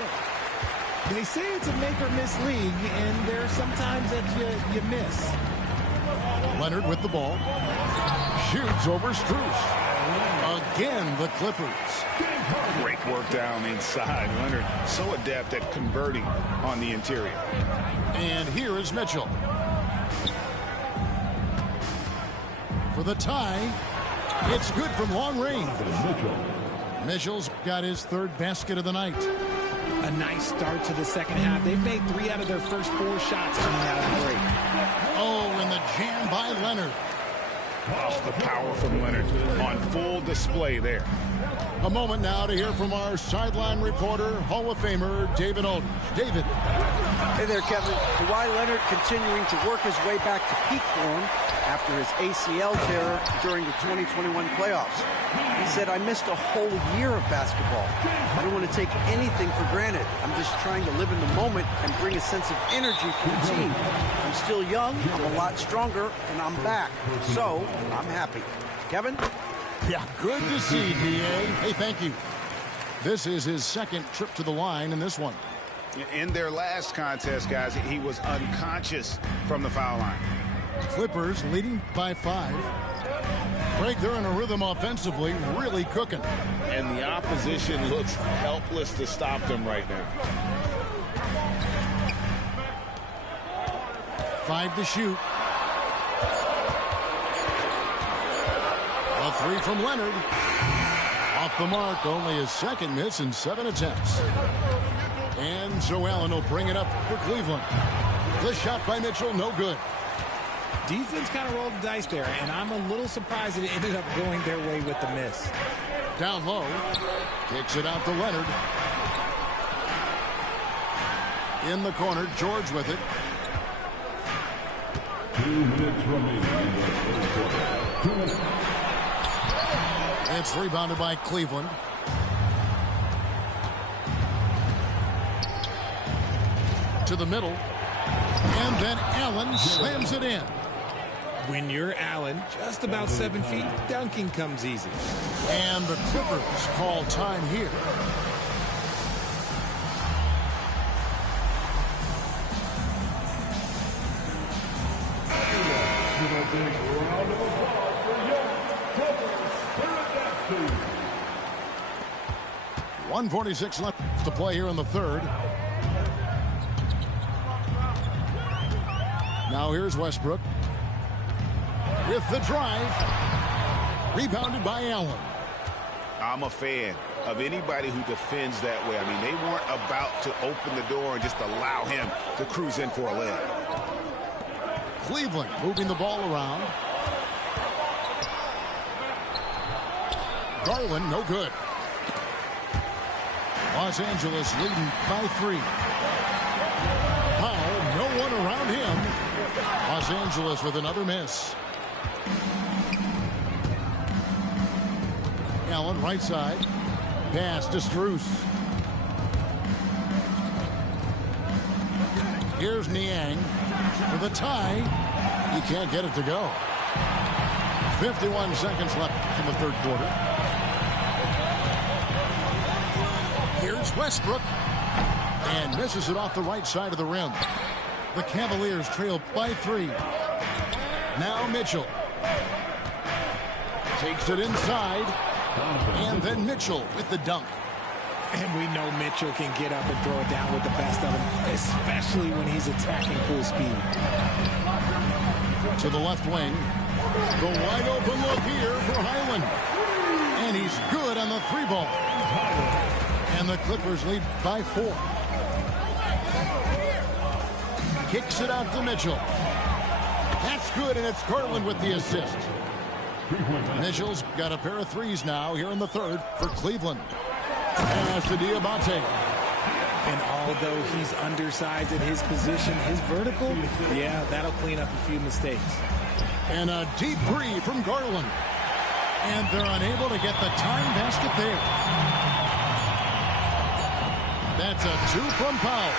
They say it's a make-or-miss league, and there are some times that you miss. Leonard with the ball. Shoots over Strus. Again, the Clippers. Great work down inside. Leonard so adept at converting on the interior. And here is Mitchell. For the tie. It's good from long range. Mitchell's got his third basket of the night. A nice start to the second half. They've made 3 out of their first 4 shots coming out of the break. Oh, and the jam by Leonard. Oh, the power from Leonard on full display there. A moment now to hear from our sideline reporter, Hall of Famer David Aldridge. David. Hey there, Kevin. Kawhi Leonard continuing to work his way back to peak form after his ACL tear during the 2021 playoffs. He said, I missed a whole year of basketball. I don't want to take anything for granted. I'm just trying to live in the moment and bring a sense of energy to the team. I'm still young, I'm a lot stronger, and I'm back. So, I'm happy. Kevin? Yeah, good to see, D.A. Hey, thank you. This is his second trip to the line in this one. In their last contest, guys, he was unconscious from the foul line. Clippers leading by 5. Greg, they're in a rhythm offensively, really cooking. And the opposition looks helpless to stop them right now. 5 to shoot. A 3 from Leonard. Off the mark, only his second miss in 7 attempts. And Joe Allen will bring it up for Cleveland. The shot by Mitchell, no good. Defense kind of rolled the dice there, and I'm a little surprised that it ended up going their way with the miss. Down low. Kicks it out to Leonard. In the corner, George with it. 2 minutes remaining in the first quarter. 2 minutes. It's rebounded by Cleveland. To the middle. And then Allen slams it in. When you're Allen, just about 7 feet, dunking comes easy. And the Clippers call time here. Round of applause for young Clippers pterodactyl. 1:46 left to play here in the third. Now here's Westbrook. With the drive. Rebounded by Allen. I'm a fan of anybody who defends that way. I mean, they weren't about to open the door and just allow him to cruise in for a layup. Cleveland moving the ball around. Garland, no good. Los Angeles leading by 3. Powell, no one around him. Los Angeles with another miss. Allen, right side. Pass to Strus. Here's Niang for the tie. He can't get it to go. 51 seconds left in the third quarter. Here's Westbrook. And misses it off the right side of the rim. The Cavaliers trail by 3. Now Mitchell. Takes it inside. And then Mitchell with the dunk. And we know Mitchell can get up and throw it down with the best of them, especially when he's attacking full speed. To the left wing. The wide open look here for Highland. And he's good on the 3-ball. And the Clippers lead by 4. Kicks it out to Mitchell. That's good, and it's Coolin with the assist. Mitchell's got a pair of threes now here in the third for Cleveland. Pass to Diabate. And although he's undersized at his position, his vertical, yeah, that'll clean up a few mistakes. And a deep three from Garland. And they're unable to get the time basket there. That's a 2 from Powell.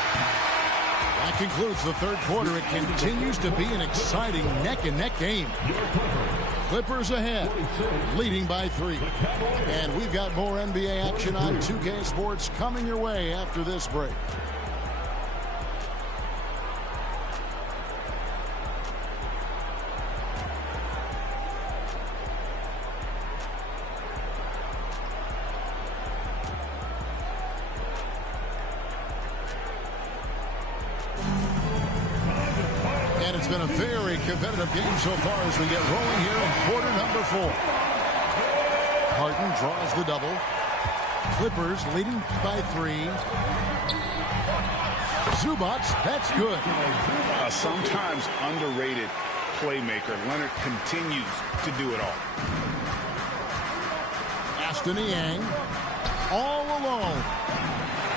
That concludes the third quarter. It continues to be an exciting neck-and-neck game. Clippers ahead, leading by 3. And we've got more NBA action on 2K Sports coming your way after this break. And it's been a very competitive game so far as we get rolling here in quarter number 4. Harden draws the double. Clippers leading by 3. Zubac, that's good. Sometimes underrated playmaker. Leonard continues to do it all. Aston Yang all alone.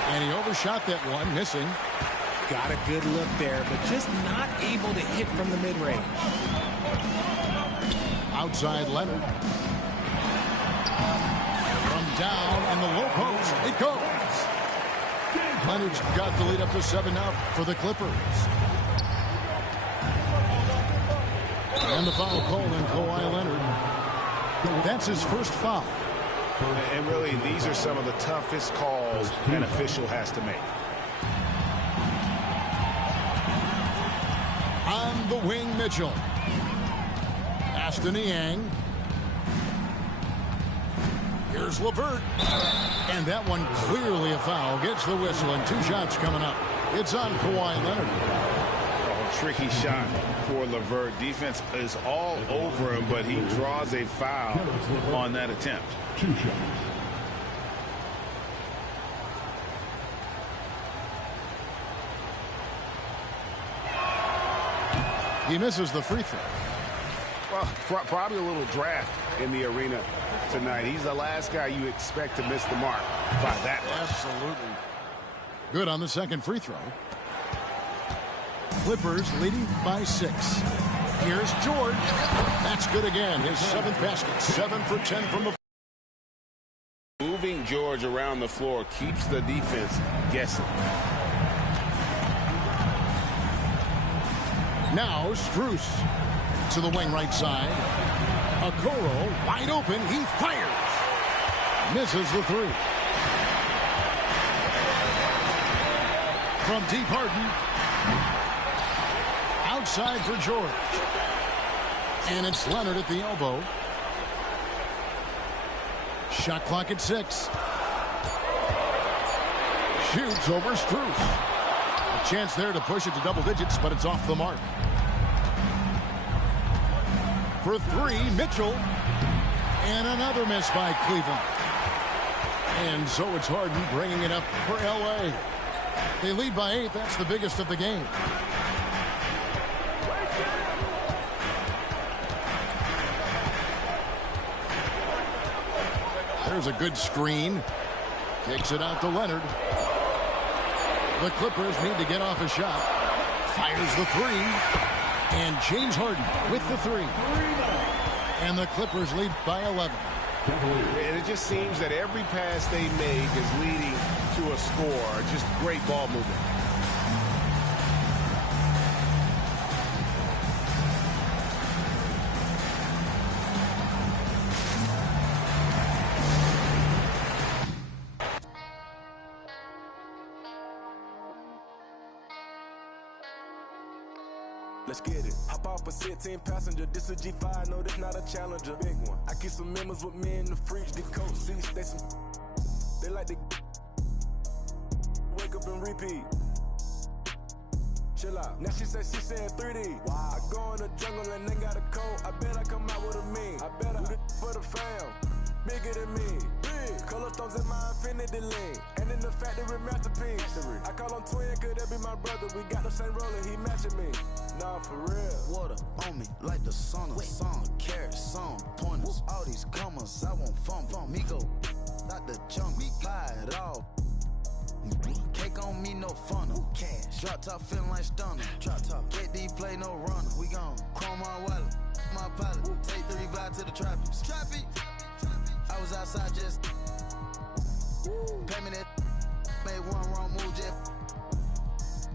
And he overshot that one, missing. Got a good look there, but just not able to hit from the mid-range. Outside Leonard. From down in the low post, it goes. Leonard's got the lead up to 7 now for the Clippers. And the foul called on Kawhi Leonard. That's his first foul. And really, these are some of the toughest calls an official has to make. On the wing, Mitchell. Aston Yang. Here's LeVert. And that one clearly a foul. Gets the whistle, and 2 shots coming up. It's on Kawhi Leonard. Oh, tricky shot for LeVert. Defense is all over him, but he draws a foul on that attempt. 2 shots. He misses the free throw. Well, probably a little draft in the arena tonight. He's the last guy you expect to miss the mark by that much. Absolutely. Good on the second free throw. Clippers leading by 6. Here's George. That's good again. His 7th basket. 7 for 10 from the. Moving George around the floor keeps the defense guessing. Now Strus to the wing right side. Okoro wide open. He fires. Misses the 3. From deep, Harden. Outside for George. And it's Leonard at the elbow. Shot clock at 6. Shoots over Strus. A chance there to push it to double digits, but it's off the mark. For 3, Mitchell. And another miss by Cleveland. And so it's Harden bringing it up for L.A. They lead by 8. That's the biggest of the game. There's a good screen. Kicks it out to Leonard. The Clippers need to get off a shot. Fires the 3. And James Harden with the 3. And the Clippers lead by 11. And it just seems that every pass they make is leading to a score. Just great ball movement. Let's get it. Hop off a 16 passenger. This a G5, no, this not a Challenger. Big one. I keep some members with me in the fridge. The coat seats, they like to wake up and repeat. Chill out. Now she saying 3D. Wow. I go in the jungle and they got a coat. I bet I come out with a mean. I bet I do it for the fam. Big bigger than me. Color stones in my infinity lane. And in the factory masterpiece. I call him twin, could that be my brother? We got the same roller, he matching me. Nah, for real. Water on me like the sauna. Song, carrots, some pointers. All these commas, I want fun. Me go, not the junk. Me buy it all. Cake on me, no funnel. Cash. Drop top feeling like stunner. Drop top. KD play no runner. We gone. Chrome my wallet. My pilot. Take 35 to the tropics. I was outside just. Pay me that. Made one wrong move just.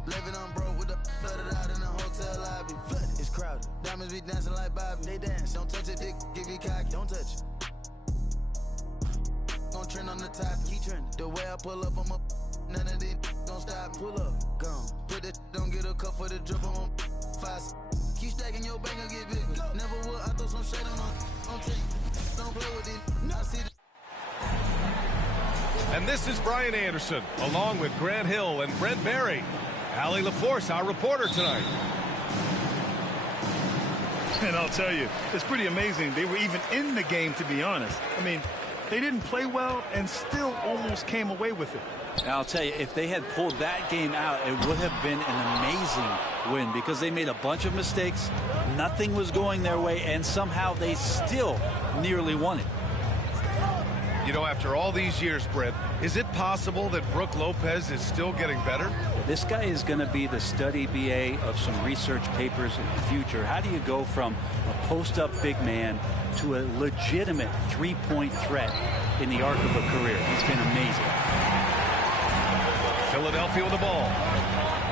Living on broke with the flooded out in the hotel lobby. Flooded. It's crowded. Diamonds be dancing like Bobby. They dance. Don't touch it, dick. Give you cocky. Don't touch it. Gon' trend on the top. Keep trending. The way I pull up, I'm up. None of these gon' stop. Pull up. Gone. Put that. Don't get a cup for the drip. I'm on 5. Keep stacking your bank and get bigger. Never would. I throw some shade on tape. Don't play with it. I see the. And this is Brian Anderson, along with Grant Hill and Brent Barry. Allie LaForce, our reporter tonight. And I'll tell you, it's pretty amazing. They were even in the game, to be honest. I mean, they didn't play well and still almost came away with it. And I'll tell you, if they had pulled that game out, it would have been an amazing win because they made a bunch of mistakes. Nothing was going their way, and somehow they still nearly won it. You know, after all these years, Brent, is it possible that Brook Lopez is still getting better? This guy is going to be the study BA of some research papers in the future. How do you go from a post-up big man to a legitimate three-point threat in the arc of a career? He's been amazing. Philadelphia with the ball.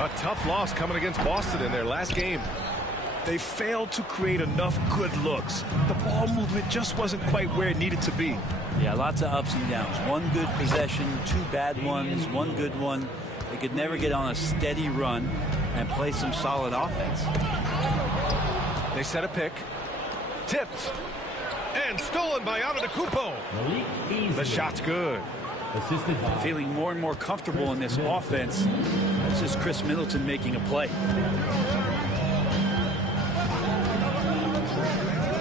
A tough loss coming against Boston in their last game. They failed to create enough good looks. The ball movement just wasn't quite where it needed to be. Yeah, lots of ups and downs. One good possession, 2 bad ones, 1 good one. They could never get on a steady run and play some solid offense. They set a pick. Tipped. And stolen by Antetokounmpo. The shot's good. Feeling more and more comfortable in this offense. This is Chris Middleton making a play.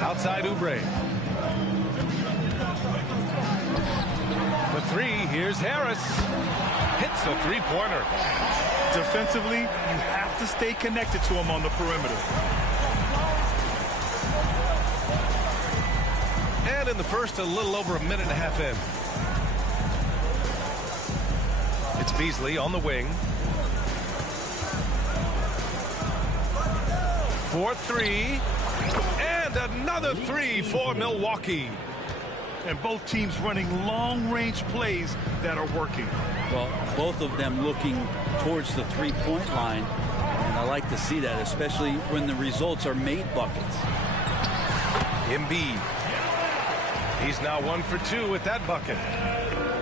Outside Oubre. The 3, here's Harris. Hits the 3-pointer. Defensively, you have to stay connected to him on the perimeter. And in the first, a little over a minute and a half in. It's Beasley on the wing. 4-3. And another 3 for Milwaukee. And both teams running long-range plays that are working. Well, both of them looking towards the three-point line. And I like to see that, especially when the results are made buckets. Embiid. He's now 1 for 2 with that bucket.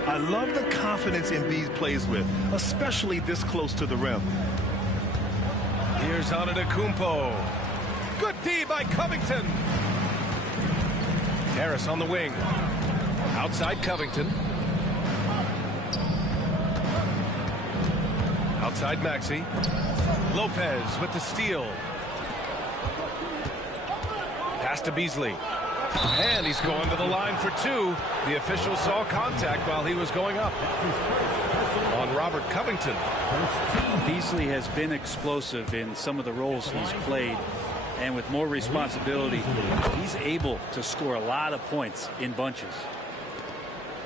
I love the confidence Embiid plays with, especially this close to the rim. Here's Antetokounmpo. Good D by Covington. Harris on the wing. Outside Covington. Outside Maxey. Lopez with the steal. Pass to Beasley. And he's going to the line for 2. The official saw contact while he was going up on Robert Covington. Beasley has been explosive in some of the roles he's played. And with more responsibility, he's able to score a lot of points in bunches.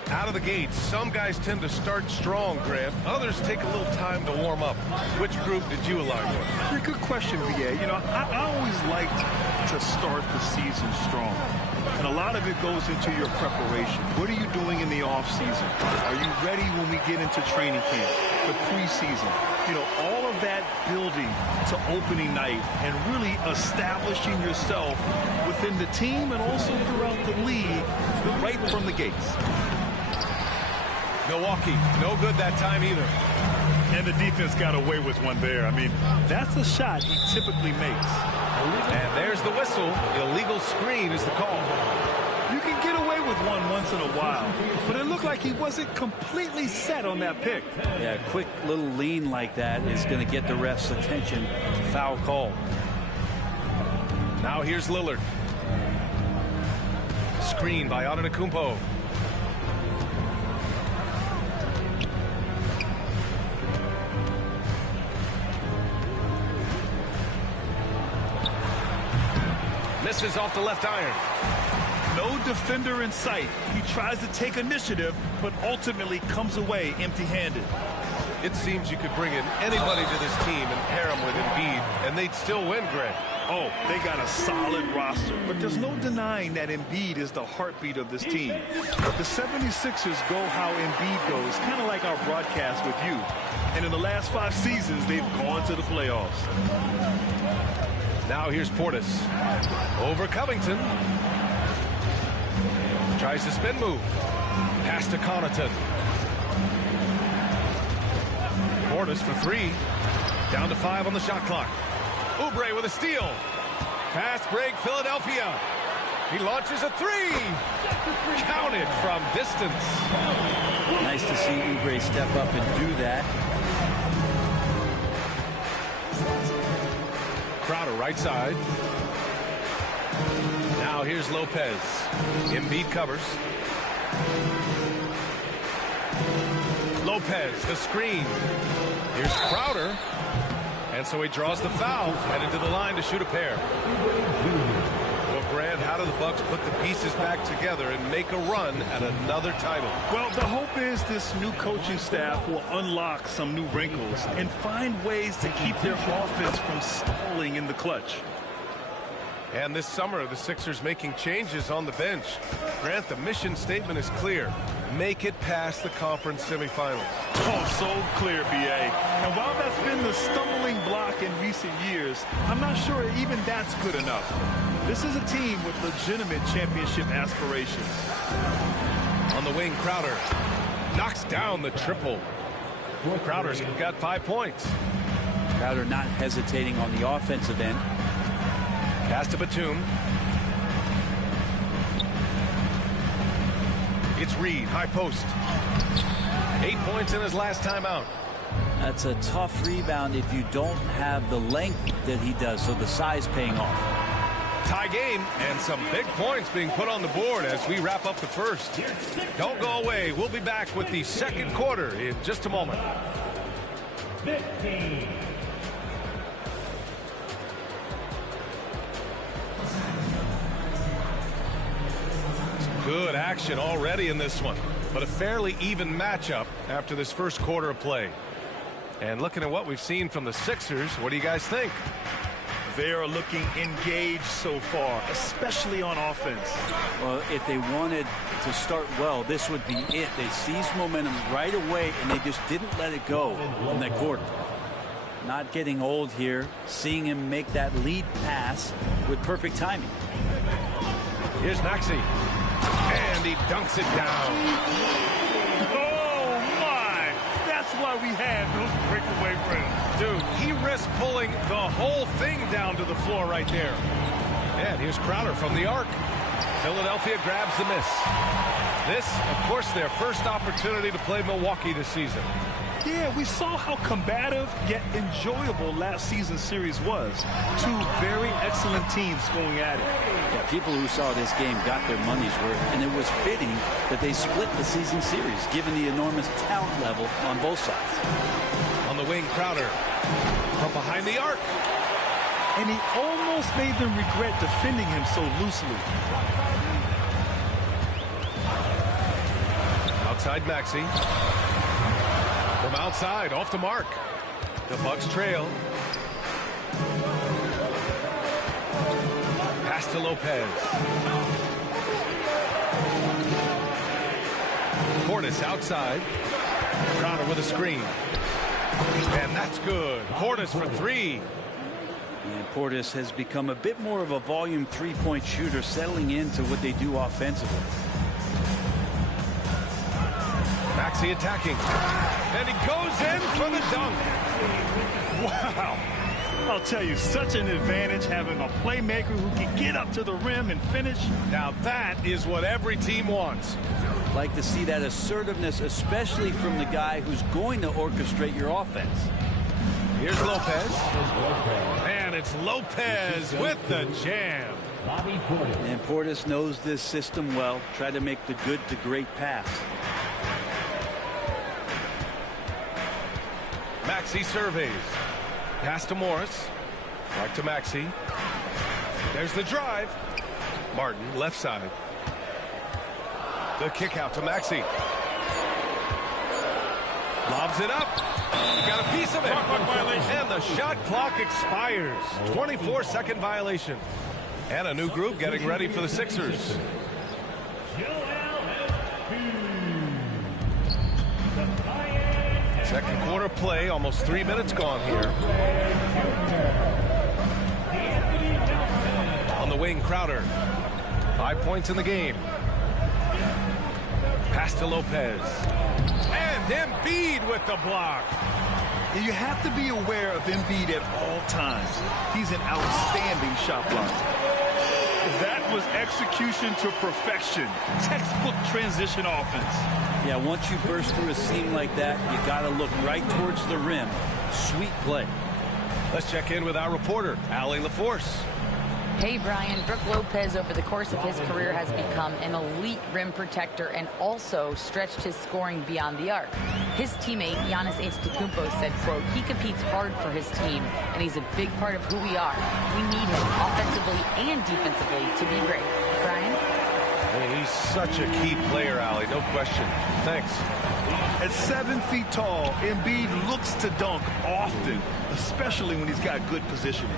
Out of the gates, some guys tend to start strong, Grant. Others take a little time to warm up. Which group did you align with? Yeah, good question, BA. You know, I always liked to start the season strong. And a lot of it goes into your preparation. What are you doing in the offseason? Are you ready when we get into training camp, the preseason? You know, all of that building to opening night and really establishing yourself within the team and also throughout the league right from the gates. Milwaukee, no good that time either. And the defense got away with one there. I mean, that's the shot he typically makes. And there's the whistle. Illegal screen is the call. You can get away with one once in a while, but it looked like he wasn't completely set on that pick. Yeah, a quick little lean like that is going to get the ref's attention. Foul call. Now here's Lillard. Screen by Antetokounmpo. misses off the left iron. No defender in sight. He tries to take initiative, but ultimately comes away empty-handed. It seems you could bring in anybody to this team and pair them with Embiid, and they'd still win, Greg. Oh, they got a solid roster, but there's no denying that Embiid is the heartbeat of this team. The 76ers go how Embiid goes, kind of like our broadcast with you. And in the last 5 seasons, they've gone to the playoffs. Now here's Portis. Over Covington. Tries to spin move. Pass to Connaughton. Portis for 3. Down to 5 on the shot clock. Oubre with a steal. Fast break, Philadelphia. He launches a 3. Counted from distance. Nice to see Oubre step up and do that. Crowder right side. Now here's Lopez. Embiid covers. Lopez, the screen. Here's Crowder. And so he draws the foul, headed to the line to shoot a pair. Well, Grant, how do the Bucks put the pieces back together and make a run at another title? Well, the hope is this new coaching staff will unlock some new wrinkles and find ways to keep their offense from stalling in the clutch. And this summer, the Sixers making changes on the bench. Grant, the mission statement is clear. Make it past the conference semifinals. Oh, so clear, B.A. And while that's been the stumbling block in recent years, I'm not sure even that's good enough. This is a team with legitimate championship aspirations. On the wing, Crowder knocks down the triple. Crowder's got 5 points. Crowder not hesitating on the offensive end. Pass to Batum. It's Reed, high post. 8 points in his last time out. That's a tough rebound if you don't have the length that he does, so the size paying off. Tie game and some big points being put on the board as we wrap up the first. Don't go away. We'll be back with the second quarter in just a moment. 15. Good action already in this one, but a fairly even matchup after this first quarter of play. And looking at what we've seen from the Sixers, what do you guys think? They are looking engaged so far, especially on offense. Well, if they wanted to start well, this would be it. They seized momentum right away, and they just didn't let it go in that quarter. Not getting old here, seeing him make that lead pass with perfect timing. Here's Maxey. And he dunks it down. Oh, my! That's why we have those breakaway rims. Dude, he risked pulling the whole thing down to the floor right there. And here's Crowder from the arc. Philadelphia grabs the miss. This, of course, their first opportunity to play Milwaukee this season. Yeah, we saw how combative yet enjoyable last season's series was. 2 very excellent teams going at it. Yeah, people who saw this game got their money's worth, and it was fitting that they split the season series, given the enormous talent level on both sides. On the wing, Crowder from behind the arc. And he almost made them regret defending him so loosely. Outside Maxey. From outside, off the mark. The Bucks trail. Pass to Lopez. Portis outside. Crowder with a screen. And that's good. Portis for 3. And Portis has become a bit more of a volume three-point shooter, settling into what they do offensively. Maxey attacking. And he goes in for the dunk. Wow. I'll tell you, such an advantage having a playmaker who can get up to the rim and finish. Now that is what every team wants. Like to see that assertiveness, especially from the guy who's going to orchestrate your offense. Here's Lopez. And it's Lopez with the jam. And Portis knows this system well. Try to make the good to great pass. Maxey surveys. Pass to Morris. Back to Maxey. There's the drive. Martin, left side. The kick out to Maxey. Lobs it up. Got a piece of it. And the shot clock expires. 24-second violation. And a new group getting ready for the Sixers. Second quarter play, almost 3 minutes gone here. On the wing, Crowder. 5 points in the game. Pass to Lopez. And Embiid with the block. You have to be aware of Embiid at all times. He's an outstanding shot blocker. That was execution to perfection. Textbook transition offense. Yeah, once you burst through a seam like that, you got to look right towards the rim. Sweet play. Let's check in with our reporter, Allie LaForce. Hey, Brian. Brook Lopez, over the course of his career, has become an elite rim protector and also stretched his scoring beyond the arc. His teammate, Giannis Antetokounmpo, said, quote, he competes hard for his team, and he's a big part of who we are. We need him offensively and defensively to be great. Brian? Hey, he's such a key player, Allie, no question. Thanks. At 7 feet tall, Embiid looks to dunk often, especially when he's got good positioning.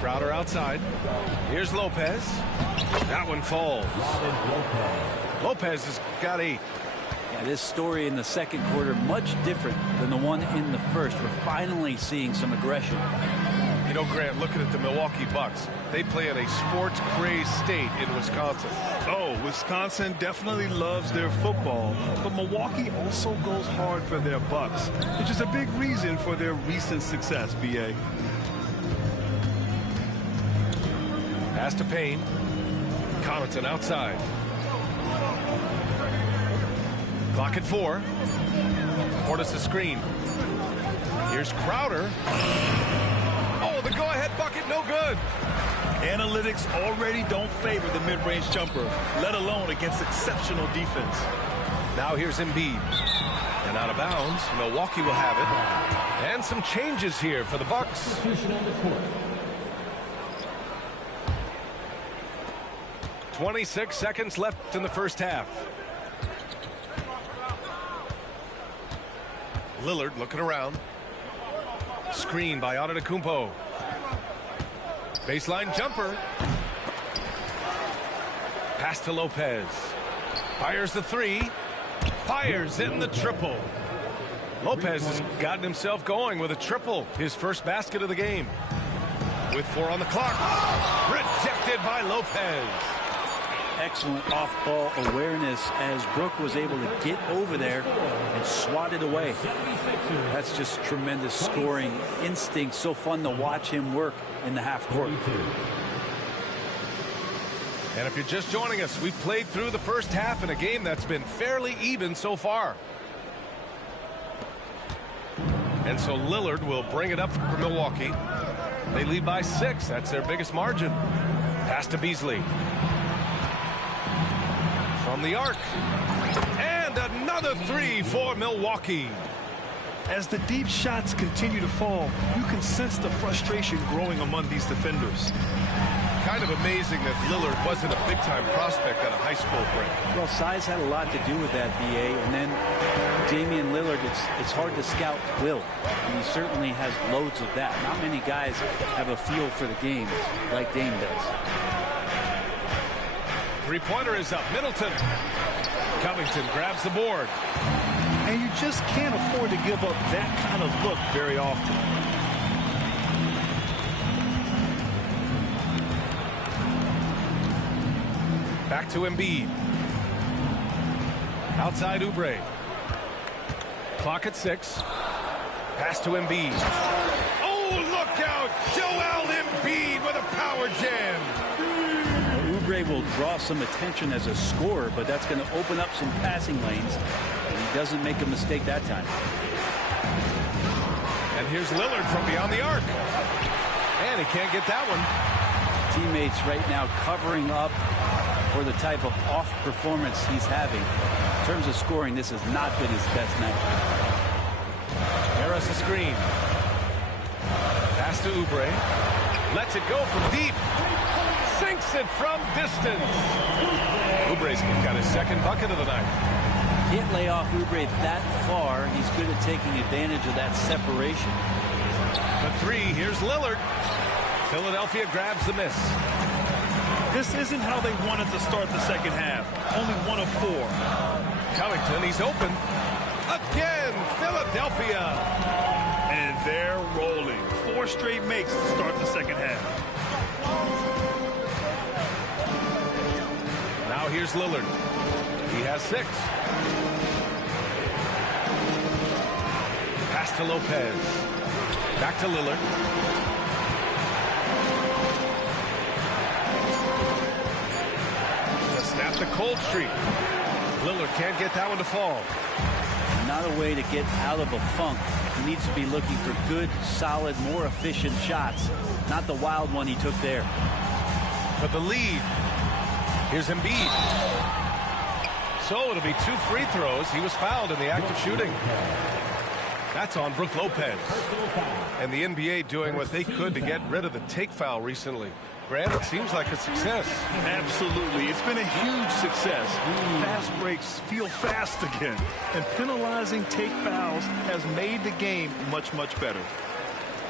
Crowder outside. Here's Lopez. That one falls. Lopez has got a... Yeah, this story in the second quarter much different than the one in the first. We're finally seeing some aggression. You know, Grant, looking at the Milwaukee Bucks, they play in a sports-crazed state in Wisconsin. Oh, Wisconsin definitely loves their football, but Milwaukee also goes hard for their Bucks, which is a big reason for their recent success, B.A. Pass to Payne. Connaughton outside. Clock at 4. Portis a screen. Here's Crowder. Oh, the go-ahead bucket, no good. Analytics already don't favor the mid-range jumper, let alone against exceptional defense. Now here's Embiid. And out of bounds, Milwaukee will have it. And some changes here for the Bucks. 26 seconds left in the first half. Lillard looking around. Screen by Antetokounmpo. Baseline jumper. Pass to Lopez. Fires the three. Fires in the triple. Lopez has gotten himself going with a triple. His first basket of the game. With 4 on the clock. Rejected by Lopez. Excellent off-ball awareness as Brook was able to get over there and swat it away. That's just tremendous scoring instinct. So fun to watch him work in the half court. And if you're just joining us, we've played through the first half in a game that's been fairly even so far. And so Lillard will bring it up for Milwaukee. They lead by 6. That's their biggest margin. Pass to Beasley. From the arc. And another 3 for Milwaukee. As the deep shots continue to fall, you can sense the frustration growing among these defenders. Kind of amazing that Lillard wasn't a big-time prospect at a high school break. Well, size had a lot to do with that, B.A. And then Damian Lillard, it's hard to scout will. And he certainly has loads of that. Not many guys have a feel for the game like Dame does. Three-pointer is up. Middleton. Covington grabs the board. And you just can't afford to give up that kind of look very often. Back to Embiid. Outside Oubre. Clock at 6. Pass to Embiid. Oh, look out! Joel Embiid with a power jam. Oubre will draw some attention as a scorer, but that's going to open up some passing lanes. And he doesn't make a mistake that time. And here's Lillard from beyond the arc. And he can't get that one. Teammates right now covering up for the type of off performance he's having. In terms of scoring, this has not been his best night. Harris a screen. Pass to Oubre. Lets it go from deep. Sinks it from distance. Oubre's got his second bucket of the night. Can't lay off Oubre that far. He's good at taking advantage of that separation. The three, here's Lillard. Philadelphia grabs the miss. This isn't how they wanted to start the second half. Only 1 of 4. Covington, he's open. Again, Philadelphia. And they're rolling. 4 straight makes to start the second half. Now here's Lillard. He has 6. Pass to Lopez. Back to Lillard. To snap the cold streak. Lillard can't get that one to fall. Not a way to get out of a funk. He needs to be looking for good, solid, more efficient shots. Not the wild one he took there. For the lead. Here's Embiid. So it'll be 2 free throws. He was fouled in the act of shooting. That's on Brook Lopez. And the NBA doing what they could to get rid of the take foul recently. Grant, it seems like a success. Absolutely. It's been a huge success. Fast breaks feel fast again. And penalizing take fouls has made the game much, much better.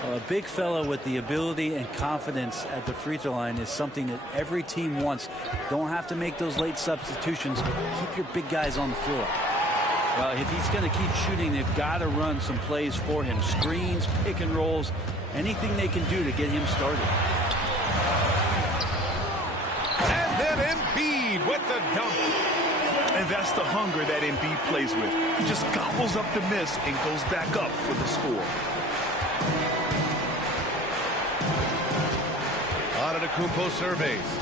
A big fella with the ability and confidence at the free throw line is something that every team wants. Don't have to make those late substitutions. Keep your big guys on the floor. Well, if he's going to keep shooting, they've got to run some plays for him. Screens, pick and rolls, anything they can do to get him started. And then Embiid with the dunk. And that's the hunger that Embiid plays with. He just gobbles up the miss and goes back up for the score. Antetokounmpo surveys.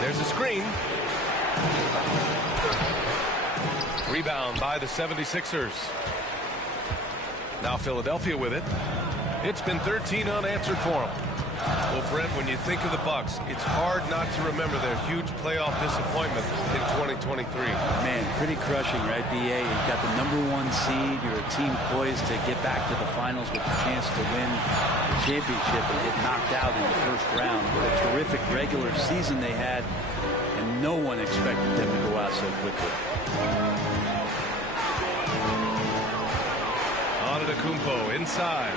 There's a screen. Rebound by the 76ers. Now Philadelphia with it. It's been 13 unanswered for them. Well, Brent, when you think of the Bucks, it's hard not to remember their huge playoff disappointment in 2023. Man, pretty crushing, right, BA? You've got the #1 seed. You're a team poised to get back to the finals with a chance to win the championship and get knocked out in the first round. What a terrific regular season they had, and no one expected them to go out so quickly. Antetokounmpo inside.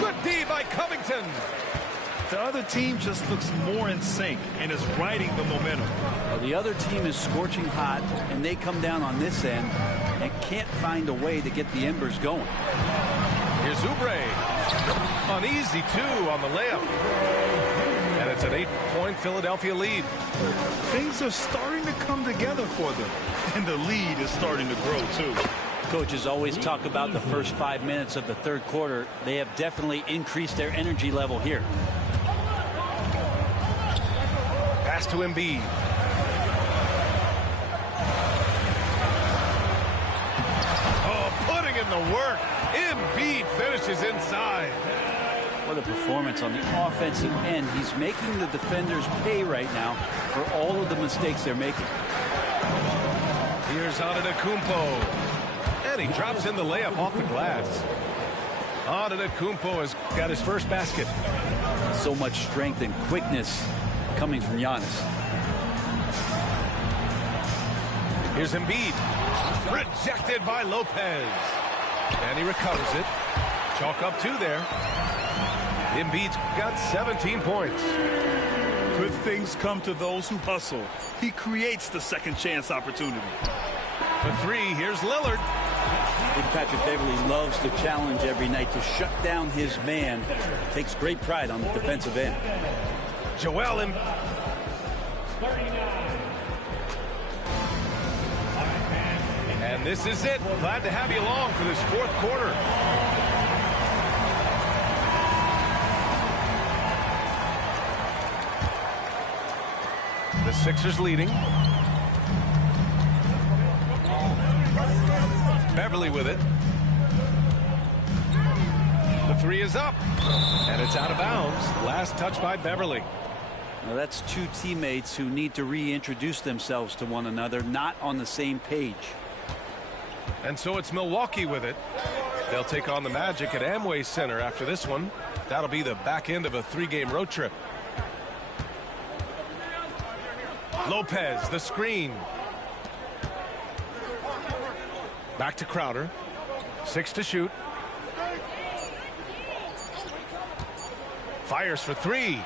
Good D by Covington. The other team just looks more in sync and is riding the momentum. Well, the other team is scorching hot, and they come down on this end and can't find a way to get the embers going. Here's Oubre. An easy 2 on the layup. And it's an 8-point Philadelphia lead. Things are starting to come together for them, and the lead is starting to grow, too. Coaches always talk about the first 5 minutes of the third quarter. They have definitely increased their energy level here. Pass to Embiid. Oh, putting in the work. Embiid finishes inside. What a performance on the offensive end. He's making the defenders pay right now for all of the mistakes they're making. Here's Antetokounmpo. And he drops in the layup off the glass. Antetokounmpo has got his first basket. So much strength and quickness coming from Giannis. Here's Embiid. Rejected by Lopez. And he recovers it. Chalk up 2 there. Embiid's got 17 points. Good things come to those who hustle. He creates the second chance opportunity. For 3, here's Lillard. Big Patrick Beverly loves the challenge every night to shut down his man. Takes great pride on the defensive end. Joel Embiid. And this is it. Glad to have you along for this fourth quarter. The Sixers leading. Beverly with it. The 3 is up. And it's out of bounds. Last touch by Beverly. Now that's 2 teammates who need to reintroduce themselves to one another, not on the same page. And so it's Milwaukee with it. They'll take on the Magic at Amway Center after this one. That'll be the back end of a 3-game road trip. Lopez, the screen. Back to Crowder. 6 to shoot. Fires for 3.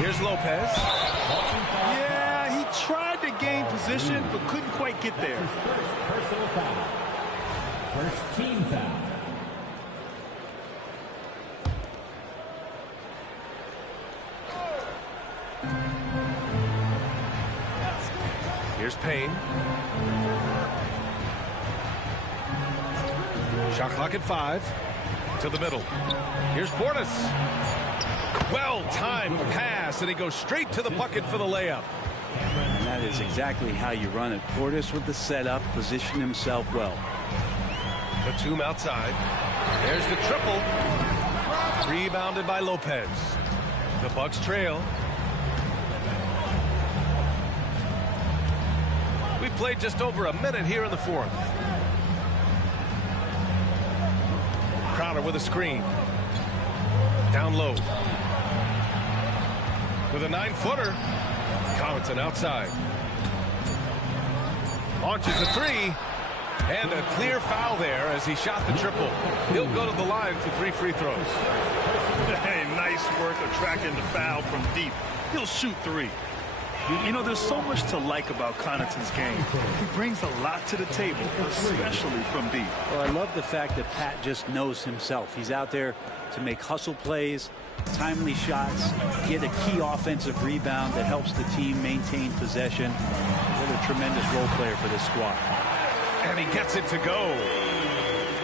Here's Lopez. Yeah, he tried to gain position, but couldn't quite get there. Personal foul. First team foul. Here's Payne. Shot clock at 5. To the middle. Here's Portis. Well-timed pass, and he goes straight to the bucket for the layup. And that is exactly how you run it. Portis with the setup, position himself well. Batum outside. There's the triple. Rebounded by Lopez. The Bucks trail. We played just over a minute here in the 4th. Crowder with a screen. Down low. With a 9-footer. Connaughton outside. Launches a 3. And a clear foul there as he shot the triple. He'll go to the line for 3 free throws. Hey, nice work attracting the foul from deep. He'll shoot 3. You know, there's so much to like about Connaughton's game. He brings a lot to the table, especially from deep. Well, I love the fact that Pat just knows himself. He's out there to make hustle plays, timely shots, get a key offensive rebound that helps the team maintain possession. What a tremendous role player for this squad. And he gets it to go.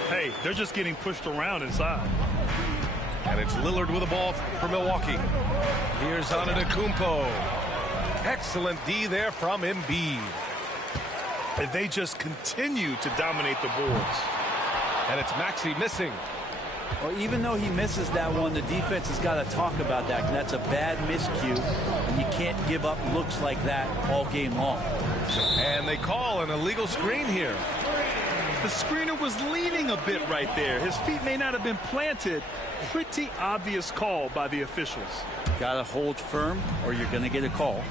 Hey, they're just getting pushed around inside. And it's Lillard with the ball for Milwaukee. Here's Antetokounmpo. Excellent D there from Embiid. And they just continue to dominate the boards. And it's Maxey missing. Well, even though he misses that one, the defense has got to talk about that. That's a bad miscue, and you can't give up looks like that all game long. And they call an illegal screen here. The screener was leaning a bit right there. His feet may not have been planted. Pretty obvious call by the officials. Got to hold firm or you're going to get a call.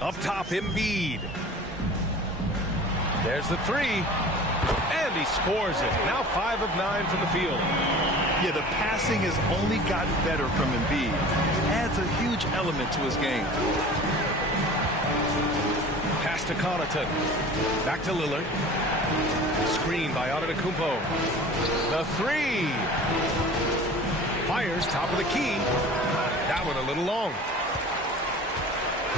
Up top, Embiid. There's the 3. And he scores it. Now 5 of 9 from the field. Yeah, the passing has only gotten better from Embiid. Adds a huge element to his game. Pass to Connaughton. Back to Lillard. Screen by Antetokounmpo. The 3. Fires top of the key. That one a little long.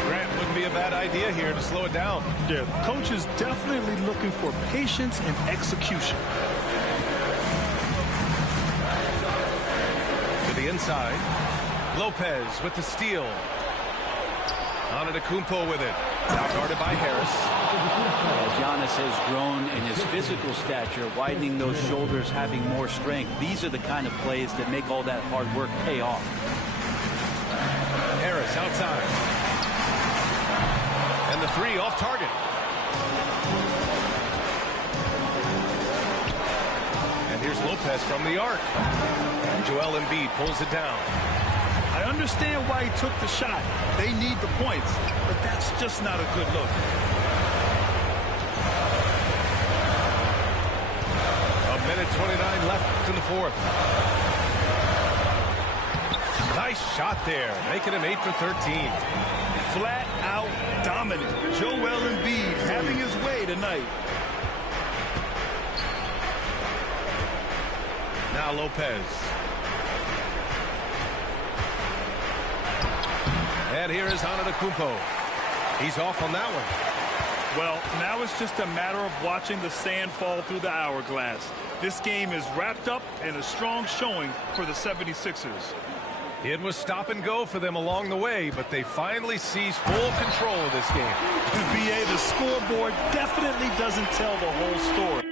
Grant wouldn't be a bad idea here to slow it down. Yeah, coach is definitely looking for patience and execution. To the inside. Lopez with the steal. Antetokounmpo with it. Now guarded by Harris. As Giannis has grown in his physical stature, widening those shoulders, having more strength, these are the kind of plays that make all that hard work pay off. Harris outside. And the 3 off target. And here's Lopez from the arc. Joel Embiid pulls it down. I understand why he took the shot. They need the points, but that's just not a good look. A minute 29 left in the 4th. Nice shot there, making him 8 for 13. Flat out dominant. Joel Embiid having his way tonight. Now Lopez. And here is Antetokounmpo. He's off on that one. Well, now it's just a matter of watching the sand fall through the hourglass. This game is wrapped up in a strong showing for the 76ers. It was stop and go for them along the way, but they finally seized full control of this game. BA, the scoreboard definitely doesn't tell the whole story.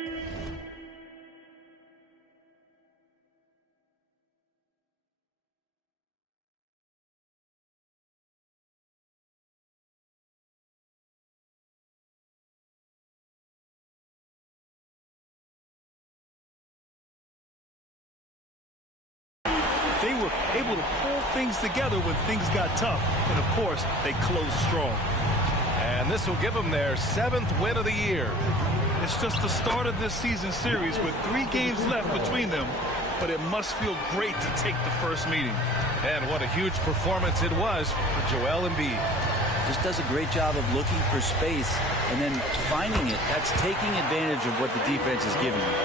they were able to pull things together when things got tough. And, of course, they closed strong. And this will give them their 7th win of the year. It's just the start of this season series with 3 games left between them, but it must feel great to take the first meeting. And what a huge performance it was for Joel Embiid. Just does a great job of looking for space and then finding it. That's taking advantage of what the defense is giving you.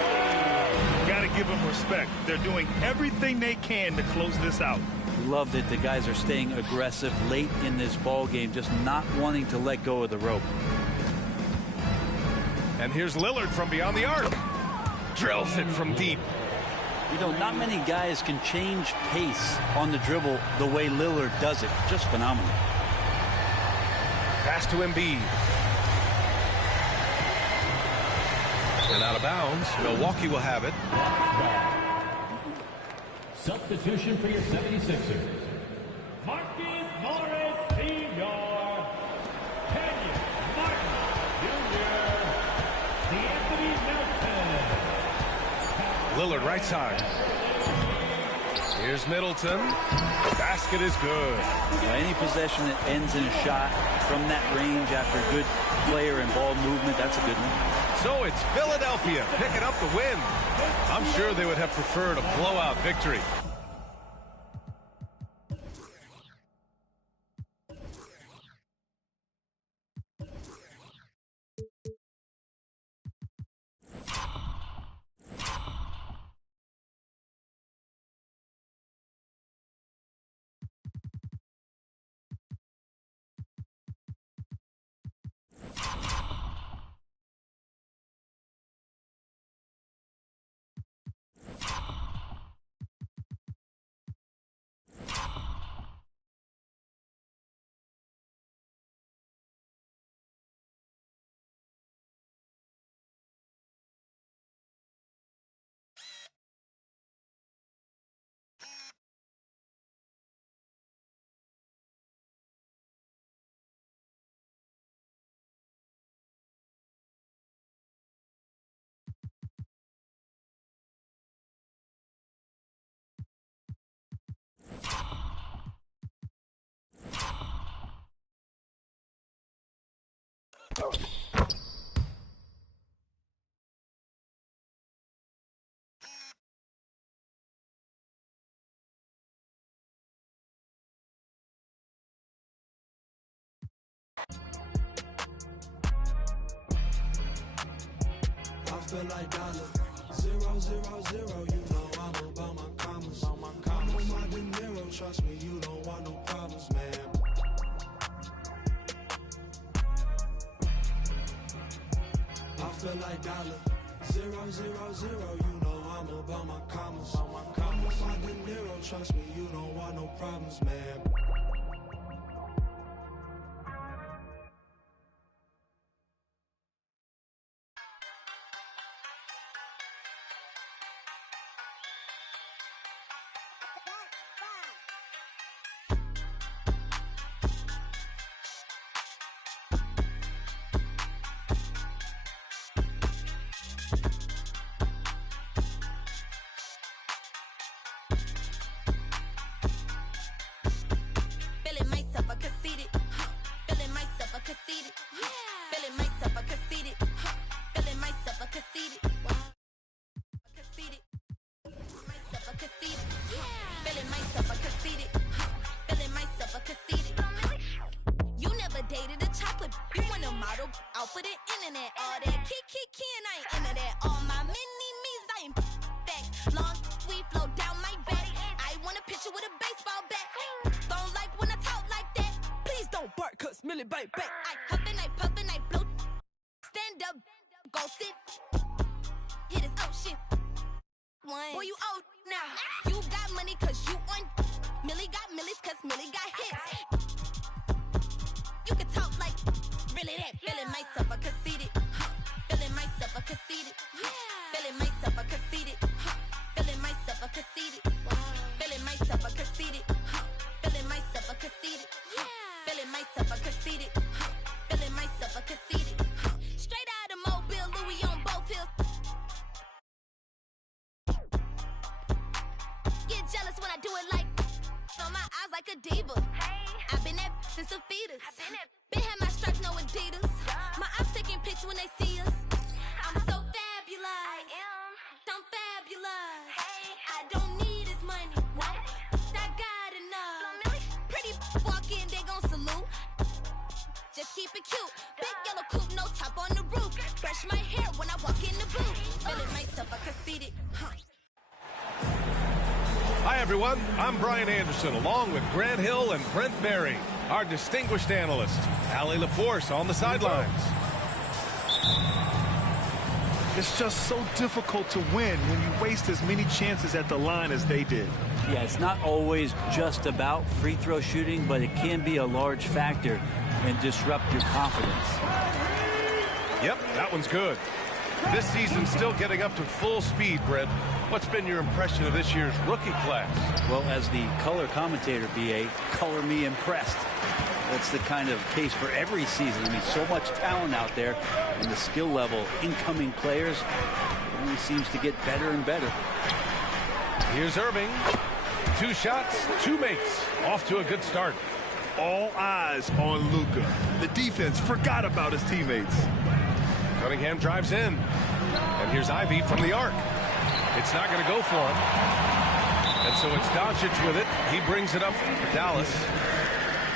Got to give them respect. They're doing everything they can to close this out. Love that the guys are staying aggressive late in this ball game, just not wanting to let go of the rope. And here's Lillard from beyond the arc. Drills it from deep. You know, not many guys can change pace on the dribble the way Lillard does it. Just phenomenal. Pass to Embiid. And out of bounds. Milwaukee will have it. Substitution for your 76ers. Marcus Morris Sr. Kenyon Martin Jr. D'Anthony Melton. Lillard right side. Here's Middleton. Basket is good. Any possession that ends in a shot from that range after good player and ball movement, that's a good one. So it's Philadelphia picking up the win. I'm sure they would have preferred a blowout victory. I feel like dollar 0, 0, 0. You know I'm about my commas. I'm on my De Niro. Trust me, you don't want no problems, man. I feel like dollar 0, 0, 0. You know I'm about my commas. I'm on my De Niro. Trust me, you don't want no problems, man. Jealous when I do it like on my eyes like a diva. I've been that since a fetus. Been had my stripes, no Adidas. My ops taking pics when they see us. I'm so fabulous. I'm fabulous. I don't need his money. No, I got enough. Pretty walk in, they gon' salute. Just keep it cute. Big yellow coupe, no top on the roof. Brush my hair when I walk in the booth. Feeling myself, I conceited. Hi, everyone. I'm Brian Anderson, along with Grant Hill and Brent Berry, our distinguished analyst. Allie LaForce on the sidelines. It's just so difficult to win when you waste as many chances at the line as they did. Yeah, it's not always just about free throw shooting, but it can be a large factor and disrupt your confidence. Yep, that one's good. This season's still getting up to full speed, Brent. What's been your impression of this year's rookie class? Well, as the color commentator, BA, color me impressed. That's the kind of case for every season. I mean, so much talent out there, and the skill level, incoming players, only seems to get better and better. Here's Irving. 2 shots, 2 makes. Off to a good start. All eyes on Luka. The defense forgot about his teammates. Cunningham drives in. And here's Ivy from the arc. It's not going to go for him. And so it's Doncic with it. He brings it up for Dallas.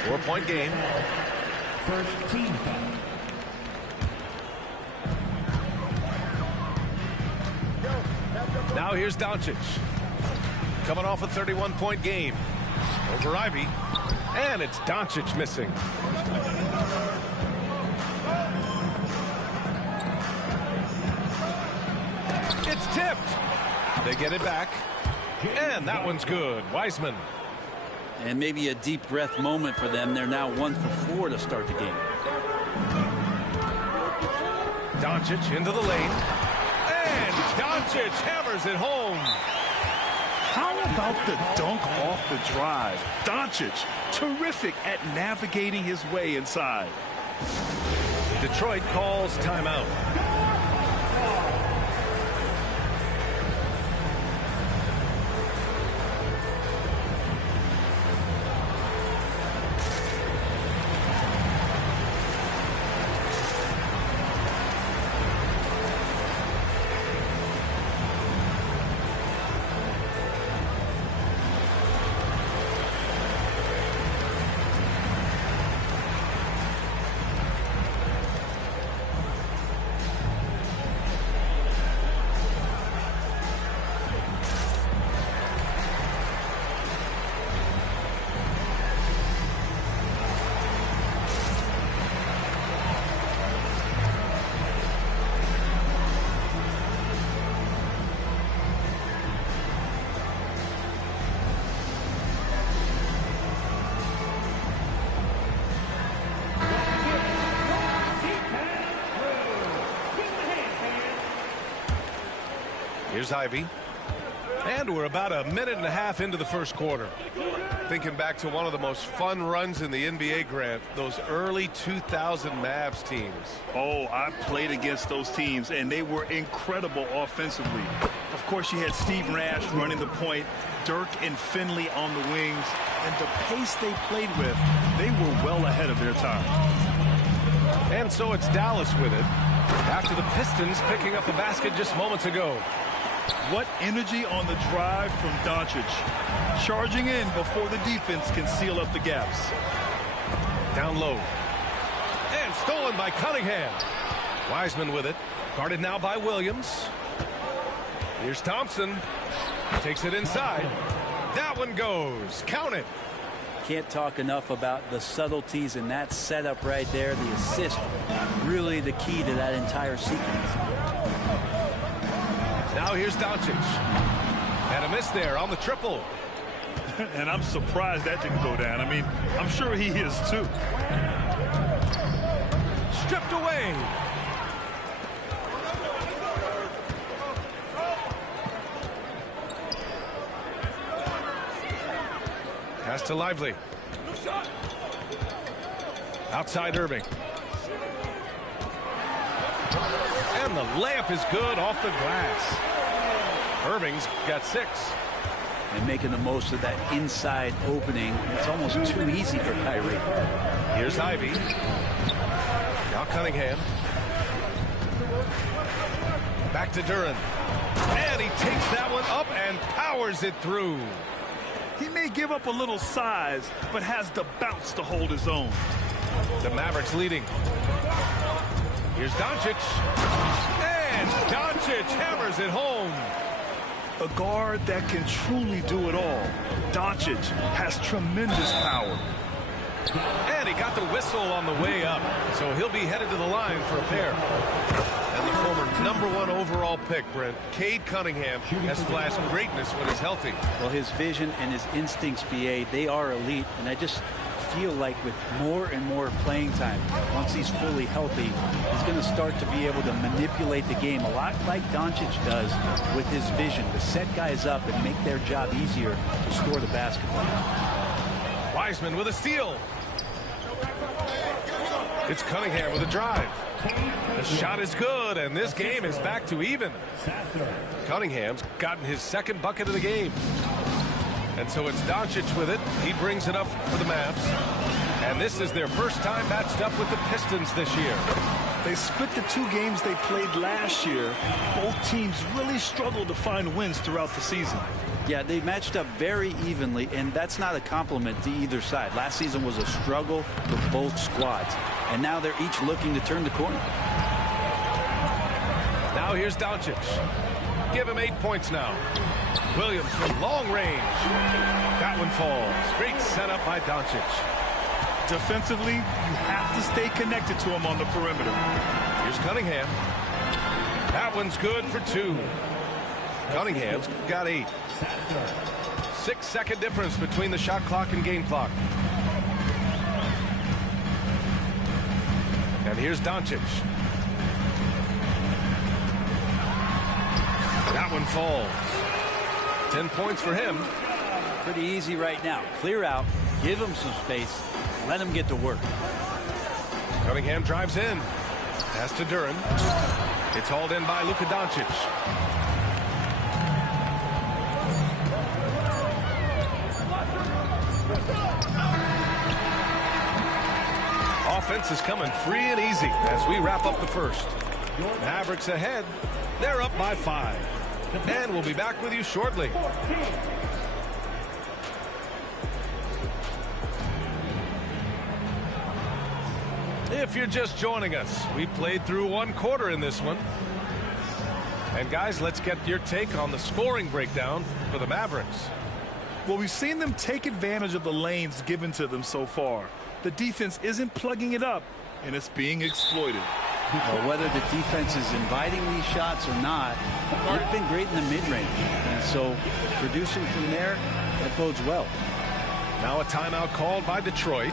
4-point game. First team foul. Now here's Doncic. Coming off a 31-point game. Over Ivy. And it's Doncic missing. It's tipped. They get it back. And that one's good. Wiseman. And maybe a deep breath moment for them. They're now 1 for 4 to start the game. Doncic into the lane. And Doncic hammers it home. How about the dunk off the drive? Doncic, terrific at navigating his way inside. Detroit calls timeout. Here's Ivy. And we're about a minute and a half into the first quarter. Thinking back to one of the most fun runs in the NBA, Grant, those early 2000 Mavs teams. Oh, I played against those teams, and they were incredible offensively. Of course, you had Steve Nash running the point, Dirk and Finley on the wings, and the pace they played with, they were well ahead of their time. And so it's Dallas with it, after the Pistons picking up the basket just moments ago. What energy on the drive from Doncic. Charging in before the defense can seal up the gaps. Down low. And stolen by Cunningham. Wiseman with it. Guarded now by Williams. Here's Thompson. Takes it inside. That one goes. Count it. Can't talk enough about the subtleties in that setup right there. The assist, really the key to that entire sequence. Now here's Doncic. And a miss there on the triple. And I'm surprised that didn't go down. I mean, I'm sure he is too. Stripped away. Pass to Lively. Outside Irving. And the layup is good off the glass. Irving's got 6. and making the most of that inside opening. It's almost too easy for Kyrie. Here's Ivy. Now Cunningham. Back to Duren. And he takes that one up and powers it through. He may give up a little size, but has the bounce to hold his own. The Mavericks leading. Here's Doncic. And Doncic hammers it home. A guard that can truly do it all. Doncic has tremendous power. And he got the whistle on the way up, so he'll be headed to the line for a pair. And the former #1 overall pick, Brent, Cade Cunningham, has flashed greatness when he's healthy. Well, his vision and his instincts, BA, they are elite, and I just feel like with more and more playing time, once he's fully healthy, he's going to start to be able to manipulate the game a lot like Doncic does with his vision, to set guys up and make their job easier to score the basketball. Wiseman with a steal. It's Cunningham with a drive. The shot is good, and this game is back to even. Cunningham's gotten his second bucket of the game. And so it's Doncic with it. He brings it up for the Mavs. And this is their first time matched up with the Pistons this year. They split the 2 games they played last year. Both teams really struggled to find wins throughout the season. Yeah, they matched up very evenly, and that's not a compliment to either side. Last season was a struggle for both squads, and now they're each looking to turn the corner. Now here's Doncic. Give him 8 points now. Williams from long range. That one falls. Great setup by Doncic. Defensively, you have to stay connected to him on the perimeter. Here's Cunningham. That one's good for 2. Cunningham's got 8. 6-second difference between the shot clock and game clock. And here's Doncic. That one falls. 10 points for him. Pretty easy right now. Clear out, give him some space, let him get to work. Cunningham drives in. Pass to Duren. It's hauled in by Luka Doncic. Offense is coming free and easy as we wrap up the first. Mavericks ahead. They're up by 5. And we'll be back with you shortly. If you're just joining us, we played through 1 quarter in this one. And guys, let's get your take on the scoring breakdown for the Mavericks. Well, we've seen them take advantage of the lanes given to them so far. The defense isn't plugging it up, and it's being exploited. Well, whether the defense is inviting these shots or not, they've been great in the mid-range. And so producing from there, that bodes well. Now a timeout called by Detroit.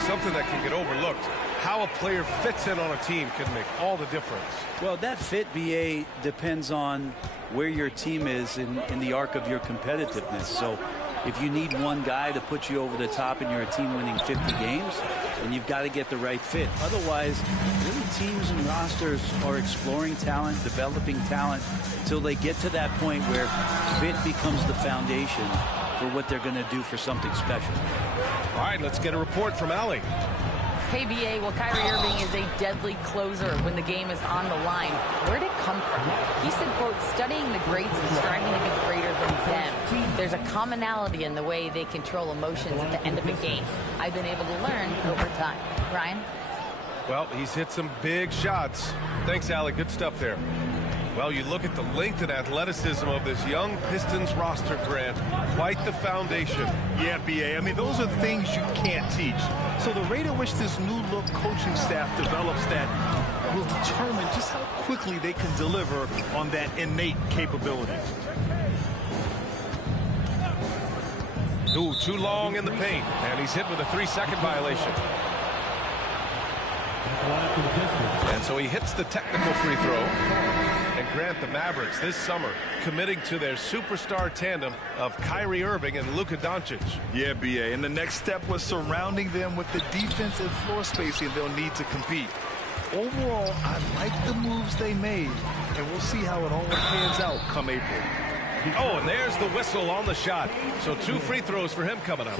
Something that can get overlooked. How a player fits in on a team can make all the difference. Well, that fit, BA, depends on where your team is in the arc of your competitiveness. So if you need one guy to put you over the top and you're a team winning 50 games, then you've got to get the right fit. Otherwise, really teams and rosters are exploring talent, developing talent, until they get to that point where fit becomes the foundation for what they're going to do for something special. All right, let's get a report from Allie. Hey, BA, well, Kyrie Irving is a deadly closer when the game is on the line. Where'd it come from? He said, quote, studying the greats and striving to be greater than them. There's a commonality in the way they control emotions at the end of a game. I've been able to learn over time. Ryan? Well, he's hit some big shots. Thanks, Alec. Good stuff there. Well, you look at the length and athleticism of this young Pistons roster, Grant. Quite the foundation. Yeah, BA. I mean, those are things you can't teach. So the rate at which this new look coaching staff develops that will determine just how quickly they can deliver on that innate capability. Ooh, too long in the paint. And he's hit with a 3-second violation. And so he hits the technical free throw. And Grant, the Mavericks this summer committing to their superstar tandem of Kyrie Irving and Luka Doncic. Yeah, BA. And the next step was surrounding them with the defensive floor spacing they'll need to compete. Overall, I like the moves they made, and we'll see how it all pans out come April. Oh, and there's the whistle on the shot. So 2 free throws for him coming up.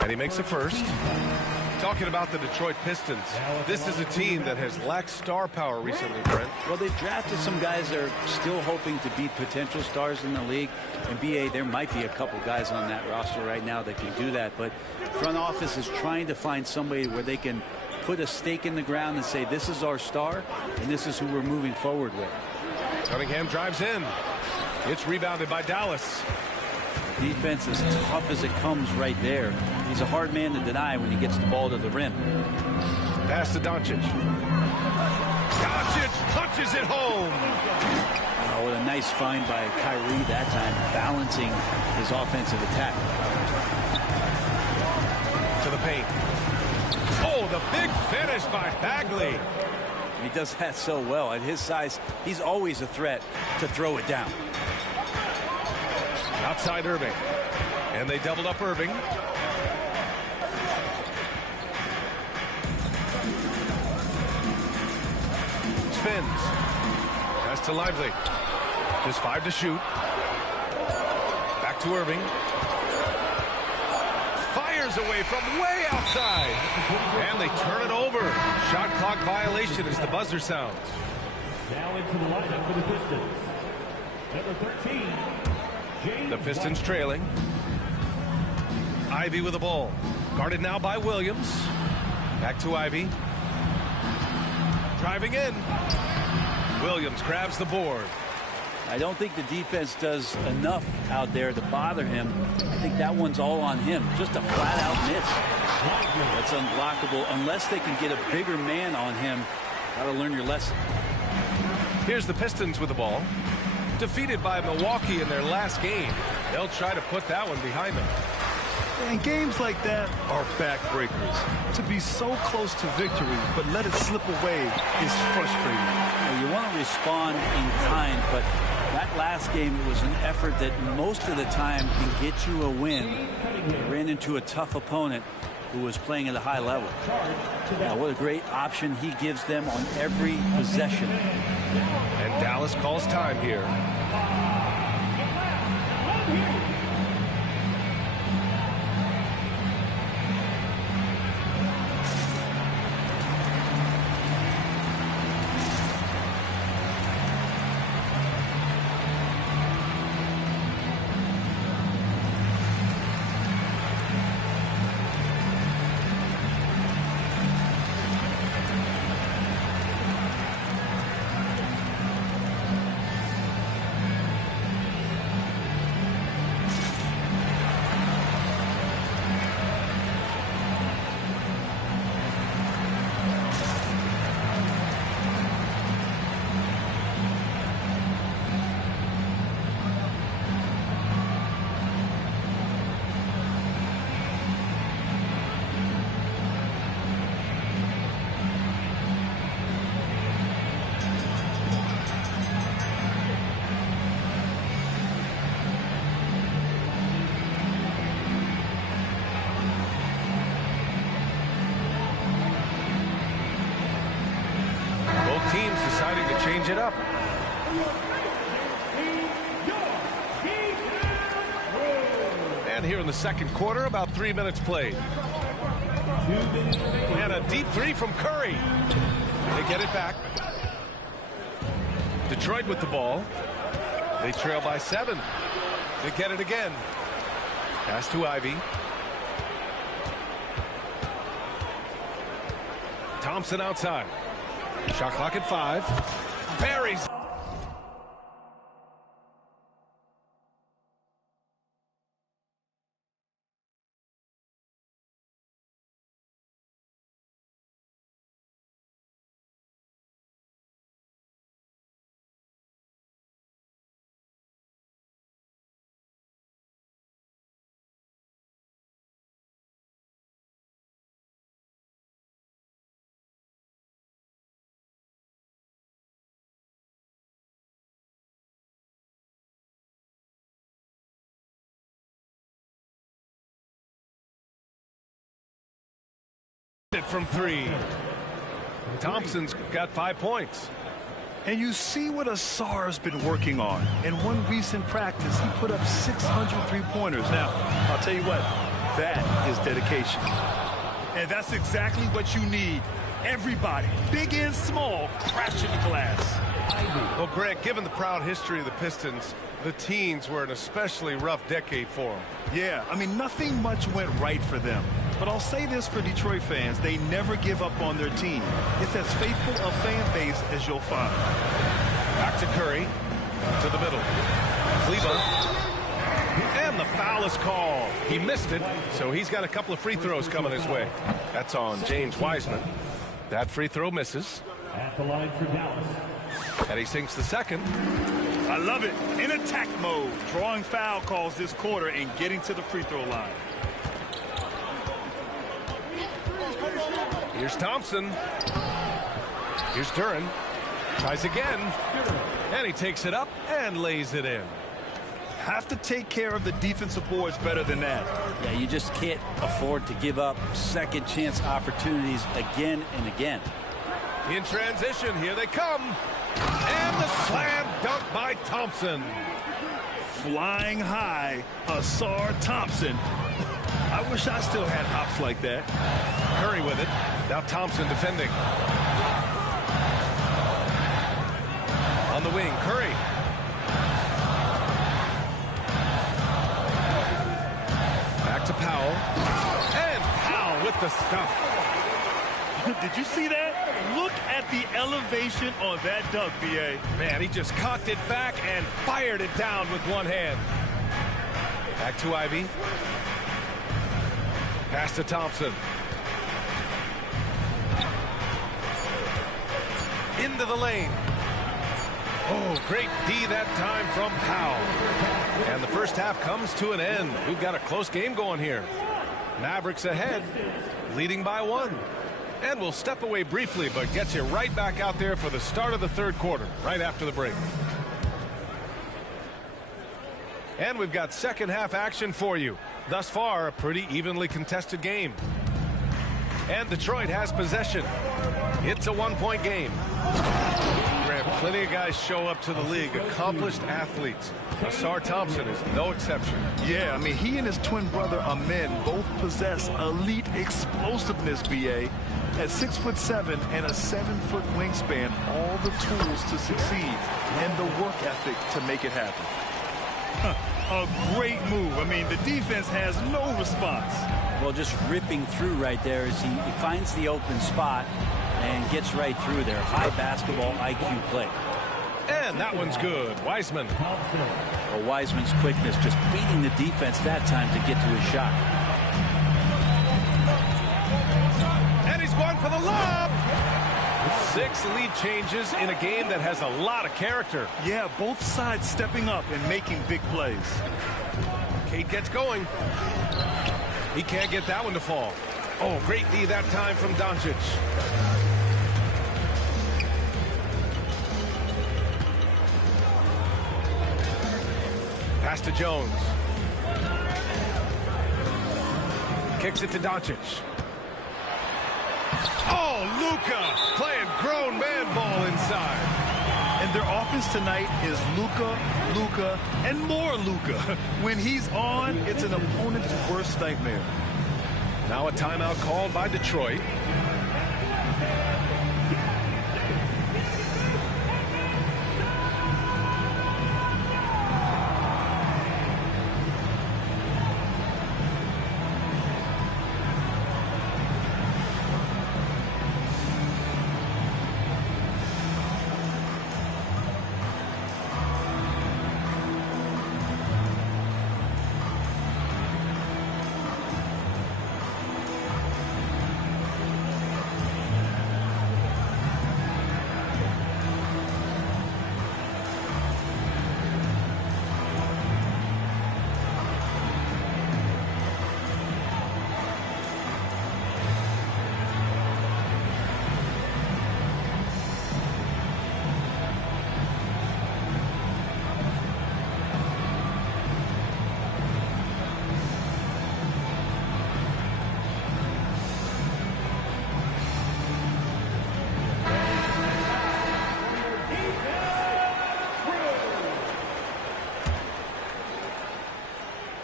And he makes the first. Talking about the Detroit Pistons, this is a team that has lacked star power recently, Brent. Well, they've drafted some guys that are still hoping to be potential stars in the league. And BA, there might be a couple guys on that roster right now that can do that. But front office is trying to find somebody where they can put a stake in the ground and say, this is our star, and this is who we're moving forward with. Cunningham drives in. It's rebounded by Dallas. Defense as tough as it comes right there. He's a hard man to deny when he gets the ball to the rim. Pass to Doncic. Doncic punches it home. Oh, what a nice find by Kyrie that time, balancing his offensive attack. To the paint. Oh, the big finish by Bagley. He does that so well. At his size, he's always a threat to throw it down. Outside Irving. And they doubled up Irving. Spins. Pass to Lively. Just 5 to shoot. Back to Irving. Fires away from way outside. And they turn it over. Shot clock violation as the buzzer sounds. Now into the lineup for the Pistons. Number 13. The Pistons trailing. Ivy with the ball. Guarded now by Williams. Back to Ivy. Driving in. Williams grabs the board. I don't think the defense does enough out there to bother him. I think that one's all on him. Just a flat-out miss. That's unblockable unless they can get a bigger man on him. Got to learn your lesson. Here's the Pistons with the ball. Defeated by Milwaukee in their last game. They'll try to put that one behind them. And games like that are backbreakers. To be so close to victory, but let it slip away is frustrating. You want to respond in kind, but that last game, it was an effort that most of the time can get you a win. You ran into a tough opponent who was playing at a high level. Now, what a great option he gives them on every possession. And Dallas calls time here. Teams deciding to change it up. And here in the second quarter, about 3 minutes played. And a deep three from Curry. They get it back. Detroit with the ball. They trail by 7. They get it again. Pass to Ivy. Thompson outside. Shot clock at 5. Buries. From 3. Thompson's got 5 points. And you see what Asar's been working on. In one recent practice, he put up 600 three-pointers. Now, I'll tell you what, that is dedication. And that's exactly what you need. Everybody, big and small, crashing the glass. Well, Grant, given the proud history of the Pistons, the teens were an especially rough decade for them. Yeah, I mean, nothing much went right for them. But I'll say this for Detroit fans, they never give up on their team. It's as faithful a fan base as you'll find. Back to Curry, to the middle. Cleveland. And the foul is called. He missed it, so he's got a couple of free throws coming his way. That's on James Wiseman. That free throw misses. At the line for Dallas. And he sinks the second. I love it. In attack mode, drawing foul calls this quarter and getting to the free throw line. Here's Thompson. Here's Duran. Tries again. And he takes it up and lays it in. Have to take care of the defensive boards better than that. Yeah, you just can't afford to give up second chance opportunities again and again. In transition, here they come. And the slam dunk by Thompson. Flying high, Asar Thompson. I wish I still had hops like that. Curry with it. Now Thompson defending. On the wing, Curry. Back to Powell. And Powell with the stuff. Did you see that? Look at the elevation on that dunk, B.A. Man, he just cocked it back and fired it down with one hand. Back to Ivy. Pass to Thompson. Into the lane. Oh, great D that time from Powell. And the first half comes to an end. We've got a close game going here. Mavericks ahead, leading by 1. And we'll step away briefly, but get you right back out there for the start of the third quarter, right after the break. And we've got second half action for you. Thus far, a pretty evenly contested game. And Detroit has possession. It's a 1-point game. Grant, plenty of guys show up to the league, accomplished athletes. Asar Thompson is no exception. Yeah, I mean, he and his twin brother Ahmed both possess elite explosiveness, B.A. At 6'7" and a 7-foot wingspan, all the tools to succeed and the work ethic to make it happen. A great move. I mean, the defense has no response. Well, just ripping through right there as he finds the open spot and gets right through there. High basketball IQ play. And that one's good. Wiseman. Well, Wiseman's quickness just beating the defense that time to get to his shot. And he's going for the lob. 6 lead changes in a game that has a lot of character. Yeah, both sides stepping up and making big plays. Cade gets going. He can't get that one to fall. Oh, great D that time from Doncic. Pass to Jones. Kicks it to Doncic. Oh, Luka playing grown man ball inside. And their offense tonight is Luka, Luka, and more Luka. When he's on, it's an opponent's worst nightmare. Now a timeout called by Detroit.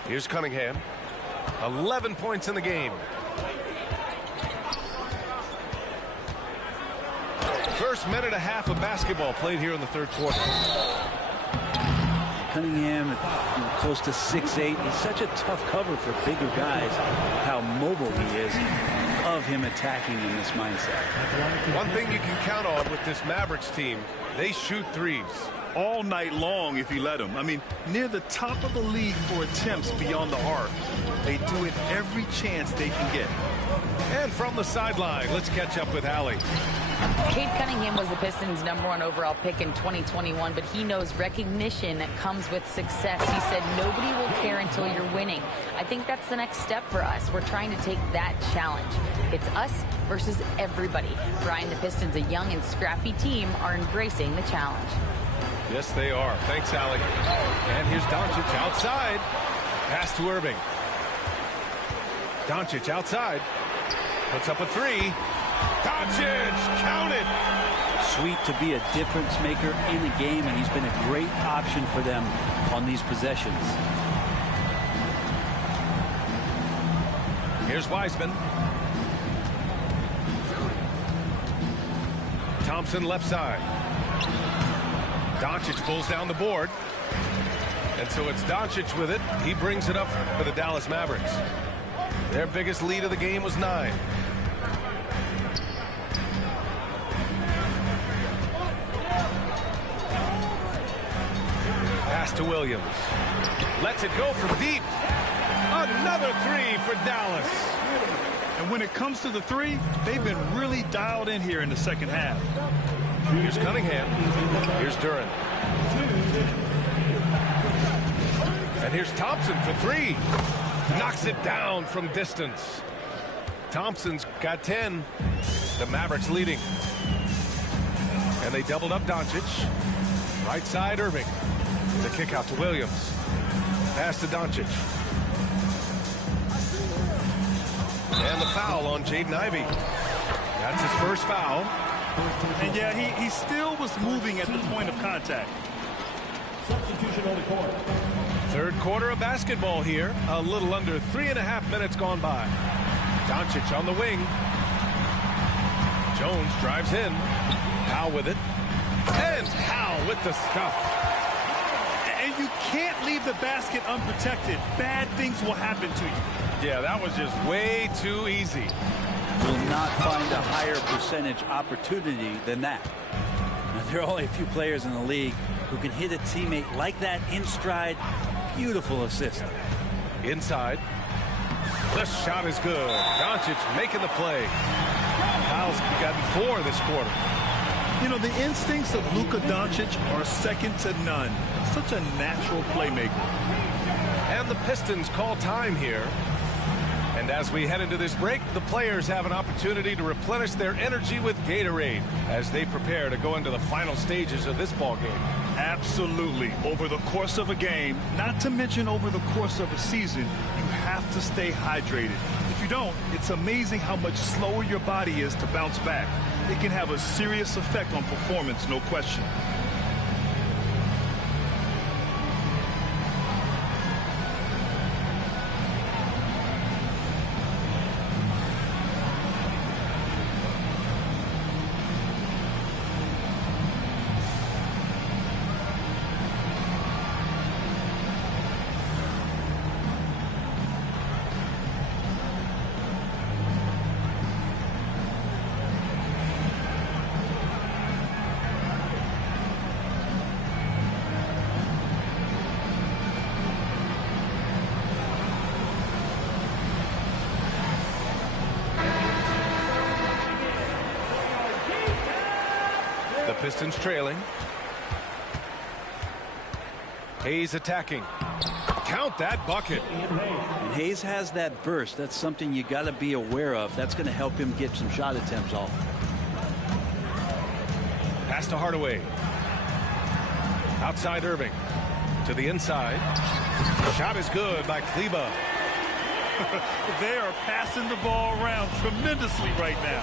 Here's Cunningham. 11 points in the game. First minute and a half of basketball played here in the third quarter. Cunningham, close to 6'8". He's such a tough cover for bigger guys. How mobile he is. Of him attacking in this mindset. One thing you can count on with this Mavericks team, they shoot threes. All night long if you let them. I mean, near the top of the league for attempts beyond the arc. They do it every chance they can get. And from the sideline, let's catch up with Allie. Cade Cunningham was the Pistons' #1 overall pick in 2021, but he knows recognition comes with success. He said nobody will care until you're winning. I think that's the next step for us. We're trying to take that challenge. It's us versus everybody. Brian, the Pistons, a young and scrappy team, are embracing the challenge. Yes, they are. Thanks, Allie. And here's Doncic outside. Pass to Irving. Doncic outside. Puts up a three. Doncic, count it. Sweet to be a difference maker in the game, and he's been a great option for them on these possessions. Here's Wiseman. Thompson left side. Doncic pulls down the board. And so it's Doncic with it. He brings it up for the Dallas Mavericks. Their biggest lead of the game was 9. Pass to Williams. Lets it go from deep. Another three for Dallas. And when it comes to the three, they've been really dialed in here in the second half. Here's Cunningham. Here's Duran. And here's Thompson for three. Knocks it down from distance. Thompson's got 10. The Mavericks leading. And they doubled up Doncic. Right side, Irving. The kick out to Williams. Pass to Doncic. And the foul on Jaden Ivey. That's his first foul. And yeah, he still was moving at the point of contact. Substitution on the court. Third quarter of basketball here. A little under 3.5 minutes gone by. Doncic on the wing. Jones drives in. Powell with it. And Powell with the stuff. And you can't leave the basket unprotected. Bad things will happen to you. Yeah, that was just way too easy. Will not find a higher percentage opportunity than that. Now, there are only a few players in the league who can hit a teammate like that in stride. Beautiful assist. Inside. The shot is good. Doncic making the play. Powell's gotten 4 this quarter. You know, the instincts of Luka Doncic are second to none. Such a natural playmaker. And the Pistons call time here. And as we head into this break, the players have an opportunity to replenish their energy with Gatorade as they prepare to go into the final stages of this ball game. Absolutely. Over the course of a game, not to mention over the course of a season, you have to stay hydrated. If you don't, it's amazing how much slower your body is to bounce back. It can have a serious effect on performance, no question. Pistons trailing. Hayes attacking. Count that bucket. And Hayes has that burst. That's something you got to be aware of. That's going to help him get some shot attempts off. Pass to Hardaway. Outside Irving. To the inside. Shot is good by Kleba. They are passing the ball around tremendously right now.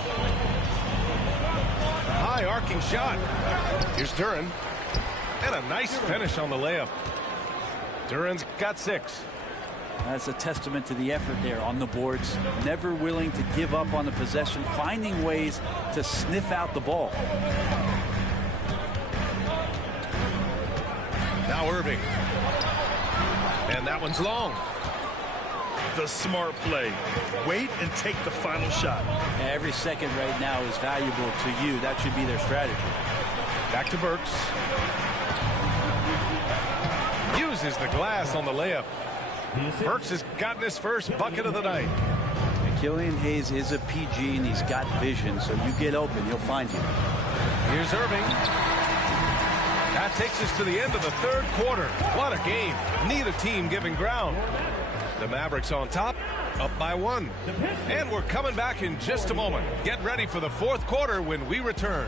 High arcing shot. Here's Duren. And a nice finish on the layup. Duren's got 6. That's a testament to the effort there on the boards. Never willing to give up on the possession, finding ways to sniff out the ball. Now Irving. And that one's long. The smart play. Wait and take the final shot. Every second right now is valuable to you. That should be their strategy. Back to Burks. Uses the glass on the layup. Burks has gotten his first bucket of the night. And Killian Hayes is a PG, and he's got vision, so you get open, he'll find you. Here's Irving. That takes us to the end of the third quarter. What a game. Neither team giving ground. The Mavericks on top, up by 1. And we're coming back in just a moment. Get ready for the fourth quarter when we return.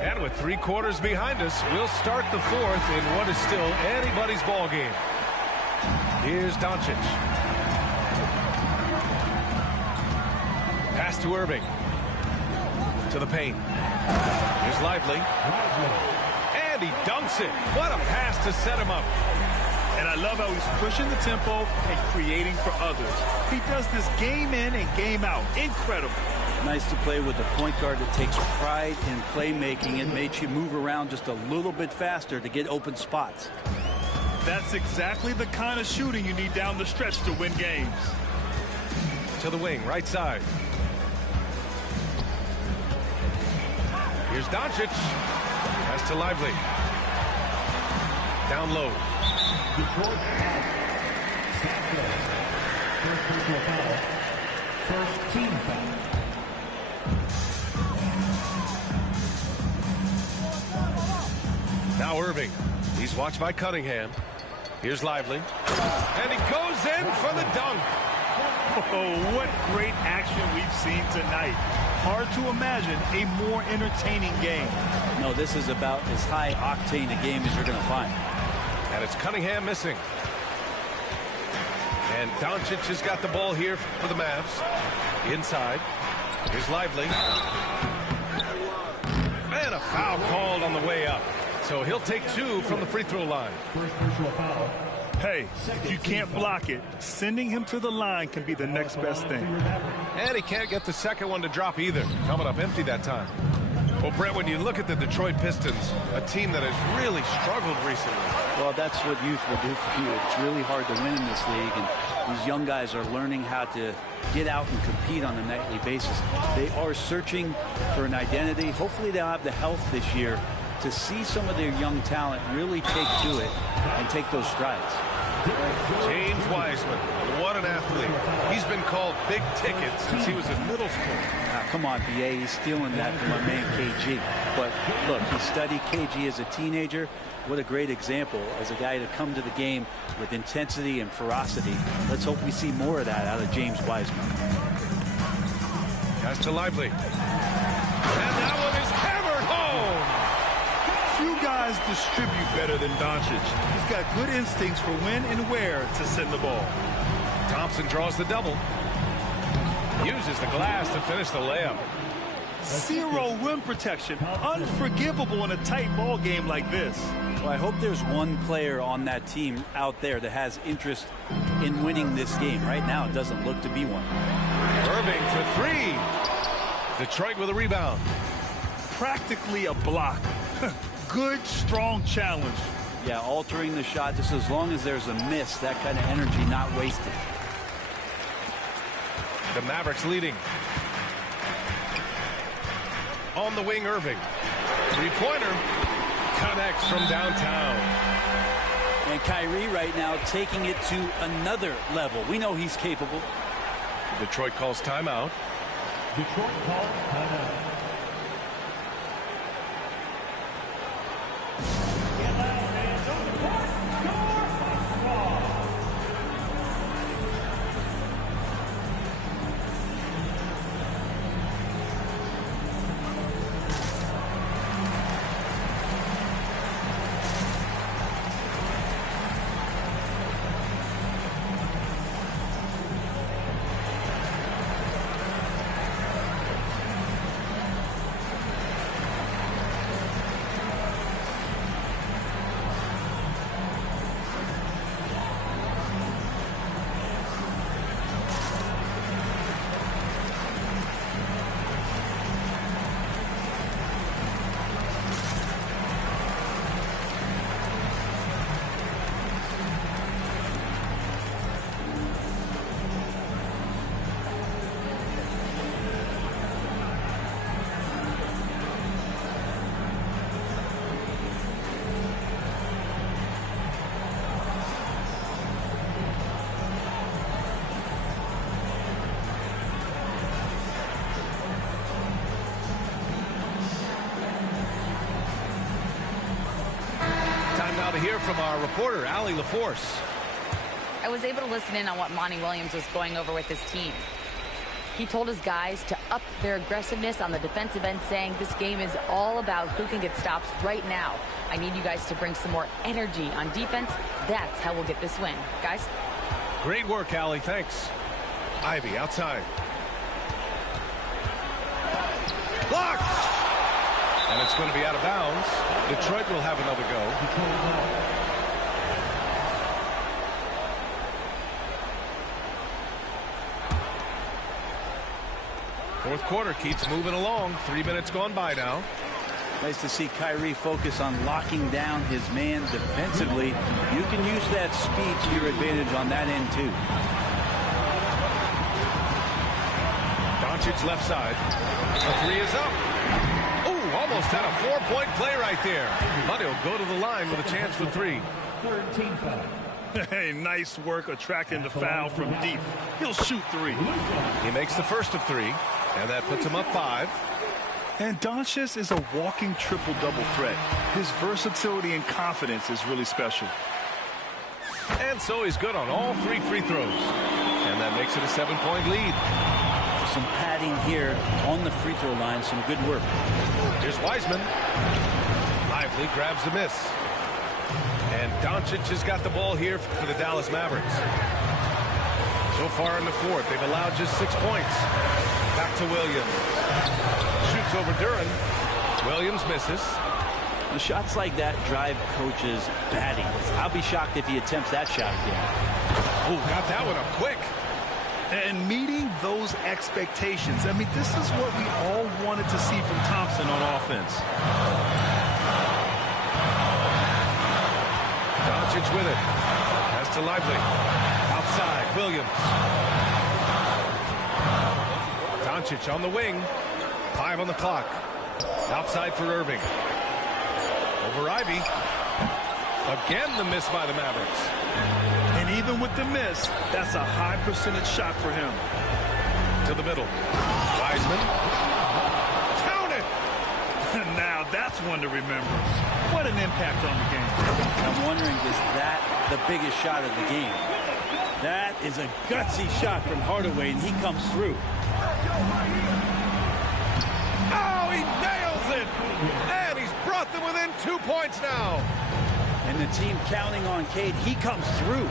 And with 3 quarters behind us, we'll start the fourth in what is still anybody's ball game. Here's Doncic. Pass to Irving. To the paint. Here's Lively. And he dunks it. What a pass to set him up. And I love how he's pushing the tempo and creating for others. He does this game in and game out. Incredible. Nice to play with a point guard that takes pride in playmaking and makes you move around just a little bit faster to get open spots. That's exactly the kind of shooting you need down the stretch to win games. To the wing, right side. Here's Doncic. Pass to Lively. Down low. First team foul. Now Irving. He's watched by Cunningham. Here's Lively. And he goes in for the dunk. Oh, what great action we've seen tonight. Hard to imagine a more entertaining game. No, this is about as high octane a game as you're going to find. And it's Cunningham missing. And Doncic has got the ball here for the Mavs. Inside. Here's Lively. And a foul called on the way up. So he'll take 2 from the free throw line. First personal foul. Hey, if you can't block it, sending him to the line can be the next best thing. And he can't get the second one to drop either. Coming up empty that time. Well, Brett, when you look at the Detroit Pistons, a team that has really struggled recently. Well, that's what youth will do for you. It's really hard to win in this league, and these young guys are learning how to get out and compete on a nightly basis. They are searching for an identity. Hopefully they'll have the health this year to see some of their young talent really take to it and take those strides. James Wiseman, what an athlete. He's been called big ticket since he was in middle school. Come on, BA, he's stealing that from my man KG. But look, he studied KG as a teenager. What a great example as a guy to come to the game with intensity and ferocity. Let's hope we see more of that out of James Wiseman. Pass to Lively. And that one is hammered home. Few guys distribute better than Doncic. He's got good instincts for when and where to send the ball. Thompson draws the double. Uses the glass to finish the layup. Zero rim protection. Unforgivable in a tight ball game like this. Well, I hope there's one player on that team out there that has interest in winning this game. Right now, it doesn't look to be one. Irving for 3. Detroit with a rebound. Practically a block. Good, strong challenge. Yeah, altering the shot just as long as there's a miss, that kind of energy not wasted. The Mavericks leading. On the wing, Irving. Three-pointer. Connects from downtown. And Kyrie right now taking it to another level. We know he's capable. Detroit calls timeout. Detroit calls timeout. To hear from our reporter, Allie LaForce. I was able to listen in on what Monty Williams was going over with his team. He told his guys to up their aggressiveness on the defensive end, saying this game is all about who can get stops right now. I need you guys to bring some more energy on defense. That's how we'll get this win. Guys? Great work, Allie. Thanks. Ivy outside. Blocked! And it's going to be out of bounds. Detroit will have another go. Fourth quarter keeps moving along. 3 minutes gone by now. Nice to see Kyrie focus on locking down his man defensively. You can use that speed to your advantage on that end, too. Doncic left side. The three is up. Ooh, almost had a 4-point play right there. But he'll go to the line with a chance for three. 13 foul. Hey, nice work attracting the foul from deep. He'll shoot three. He makes the first of three, and that puts him up 5. And Doncic is a walking triple-double threat. His versatility and confidence is really special. And so he's good on all 3 free throws. And that makes it a 7-point lead. Some padding here on the free throw line. Some good work. Here's Wiseman. Lively grabs the miss. And Doncic has got the ball here for the Dallas Mavericks. So far in the fourth, they've allowed just 6 points. Back to Williams. Shoots over Duran. Williams misses. The shots like that drive coaches batting. I'll be shocked if he attempts that shot again. Oh, got that one up quick. And meeting those expectations. I mean, this is what we all wanted to see from Thompson on offense. Doncic with it. Pass to Lively. Outside, Williams. Doncic on the wing. 5 on the clock. Outside for Irving. Over Ivy. Again, the miss by the Mavericks. And even with the miss, that's a high percentage shot for him. To the middle. Wiseman. Count it! Now that's one to remember. What an impact on the game. I'm wondering, is that the biggest shot of the game? That is a gutsy shot from Hardaway, and he comes through. Oh, he nails it! And he's brought them within 2 points now. And the team counting on Cade. He comes through.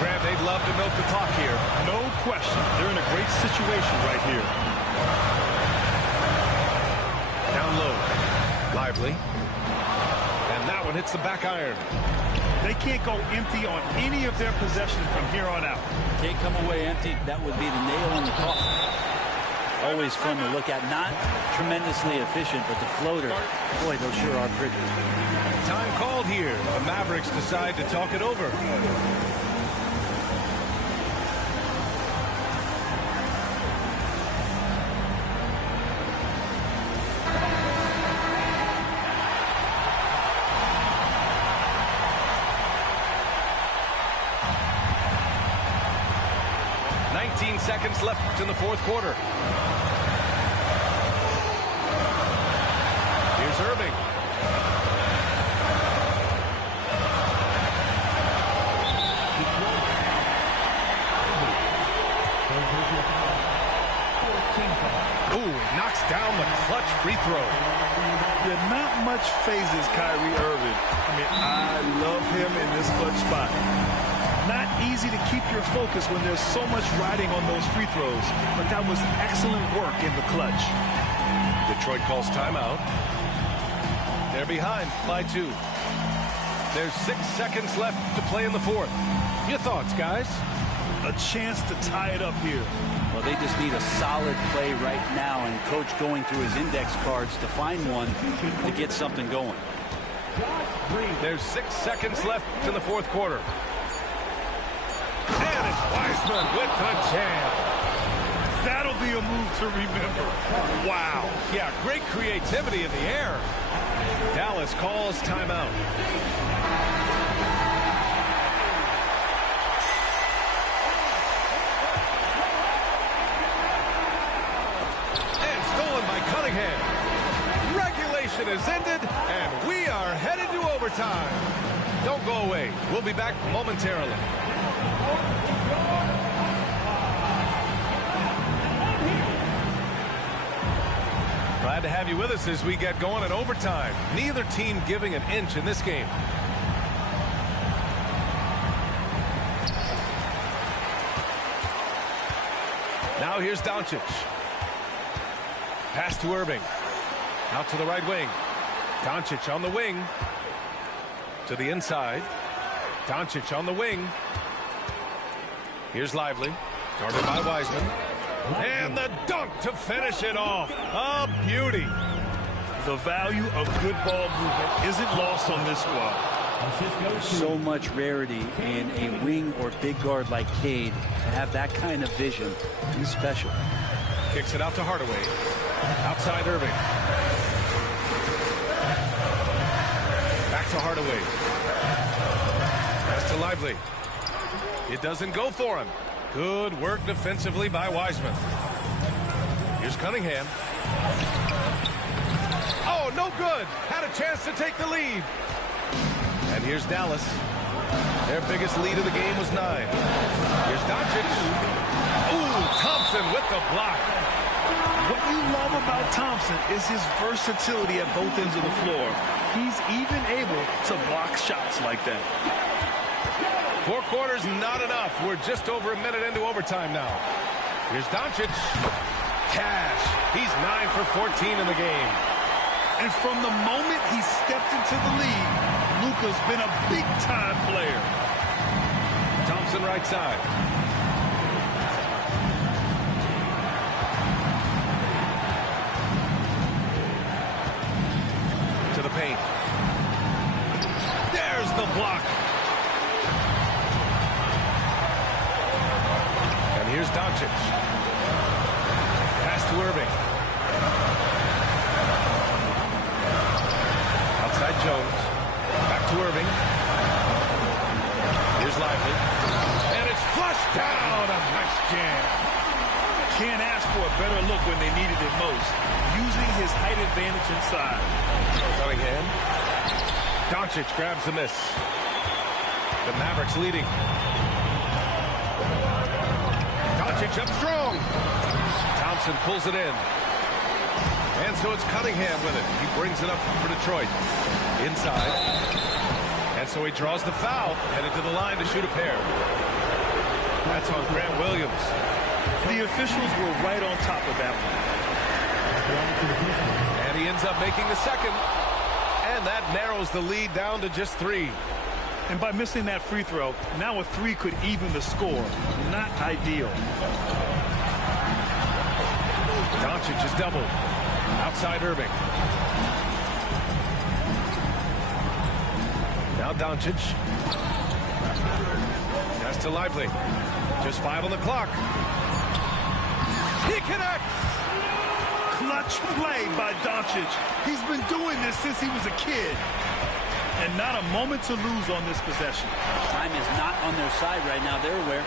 Grant, they'd love to milk the clock here. No question. They're in a great situation right here. Down low. Lively. And that one hits the back iron. They can't go empty on any of their possessions from here on out. Can't come away empty. That would be the nail in the coffin. Always fun to look at. Not tremendously efficient, but the floater, boy, those sure are pretty. Time called here. The Mavericks decide to talk it over. 19 seconds left in the fourth quarter. Here's Irving. Ooh, knocks down the clutch free throw. Yeah, not much phases Kyrie Irving. I mean, I love him in this clutch spot. Not easy to keep your focus when there's so much riding on those free throws, but that was excellent work in the clutch. Detroit calls timeout. They're behind by 2. There's 6 seconds left to play in the fourth. Your thoughts, guys? A chance to tie it up here. Well, they just need a solid play right now, and Coach going through his index cards to find one to get something going. There's 6 seconds left in the fourth quarter. And it's Wiseman with the jam. That'll be a move to remember. Wow. Yeah, great creativity in the air. Dallas calls timeout. And stolen by Cunningham. Regulation is ended, and we are headed to overtime. Don't go away. We'll be back momentarily. Glad to have you with us as we get going in overtime. Neither team giving an inch in this game. Now here's Doncic. Pass to Irving. Out to the right wing. Doncic on the wing. To the inside. Doncic on the wing. Here's Lively. Guarded by Wiseman. And the dunk to finish it off. A beauty. The value of good ball movement isn't lost on this squad. There's so much rarity in a wing or big guard like Cade. To have that kind of vision is special. Kicks it out to Hardaway. Outside Irving. Back to Hardaway. Pass to Lively. It doesn't go for him. Good work defensively by Wiseman. Here's Cunningham. Oh, no good. Had a chance to take the lead. And here's Dallas. Their biggest lead of the game was 9. Here's Doncic. Ooh, Thompson with the block. What you love about Thompson is his versatility at both ends of the floor. He's even able to block shots like that. 4 quarters, not enough. We're just over a minute into overtime now. Here's Doncic. Cash. He's 9 for 14 in the game. And from the moment he stepped into the league, Luka's been a big-time player. Thompson right side. To the paint. There's the block. And here's Doncic. Pass to Irving. Outside Jones. Back to Irving. Here's Lively. And it's flushed down. A nice jam. Can't ask for a better look when they needed it most. Using his height advantage inside. Cunningham. Doncic grabs the miss. The Mavericks leading. Doncic up strong. Thompson pulls it in. And so it's Cunningham with it. He brings it up for Detroit. Inside. And so he draws the foul. Headed to the line to shoot a pair. That's on Grant Williams. The officials were right on top of that one. And he ends up making the second. And that narrows the lead down to just 3. And by missing that free throw, now a 3 could even the score. Not ideal. Doncic is doubled. Outside Irving. Now Doncic. Pass to Lively. Just 5 on the clock. He connects! Clutch play by Doncic. He's been doing this since he was a kid. And not a moment to lose on this possession. Time is not on their side right now. They're aware.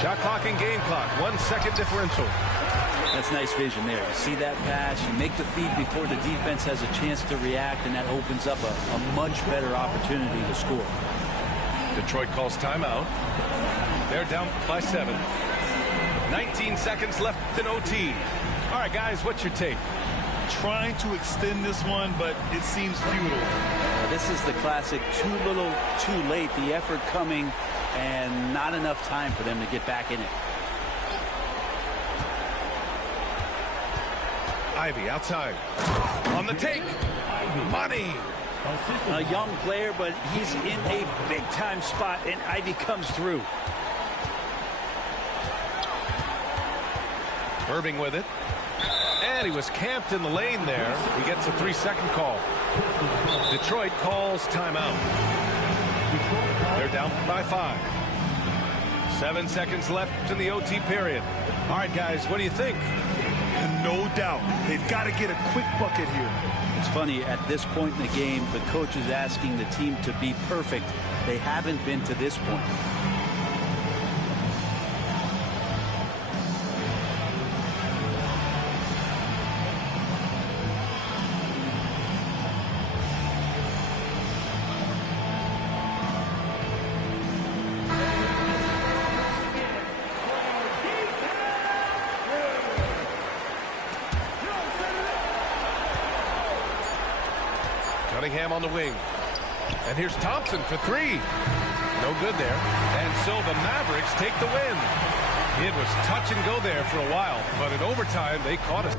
Shot clock and game clock, 1 second differential. That's nice vision there. You see that pass, you make the feed before the defense has a chance to react, and that opens up a much better opportunity to score. Detroit calls timeout. They're down by 7. 19 seconds left in OT. All right, guys, what's your take? Trying to extend this one, but it seems futile. This is the classic too little, too late. The effort coming and not enough time for them to get back in it. Ivy outside. On the take. Money. A young player, but he's in a big-time spot, and Ivy comes through. Irving with it. And he was camped in the lane there. He gets a 3-second call. Detroit calls timeout. They're down by 5. 7 seconds left in the OT period. All right, guys, what do you think? And no doubt, they've got to get a quick bucket here. It's funny, at this point in the game, the coach is asking the team to be perfect. They haven't been to this point. Cunningham on the wing. And here's Thompson for 3. No good there. And so the Mavericks take the win. It was touch and go there for a while, but in overtime, they caught us.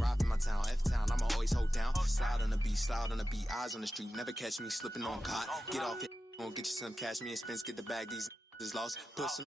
Rock in my town, F-town, I'ma always hold down. Slide on the beat, eyes on the street. Never catch me slipping on cot. Get off it, gonna get you some cash. Me and Spence get the bag, these is lost. Put some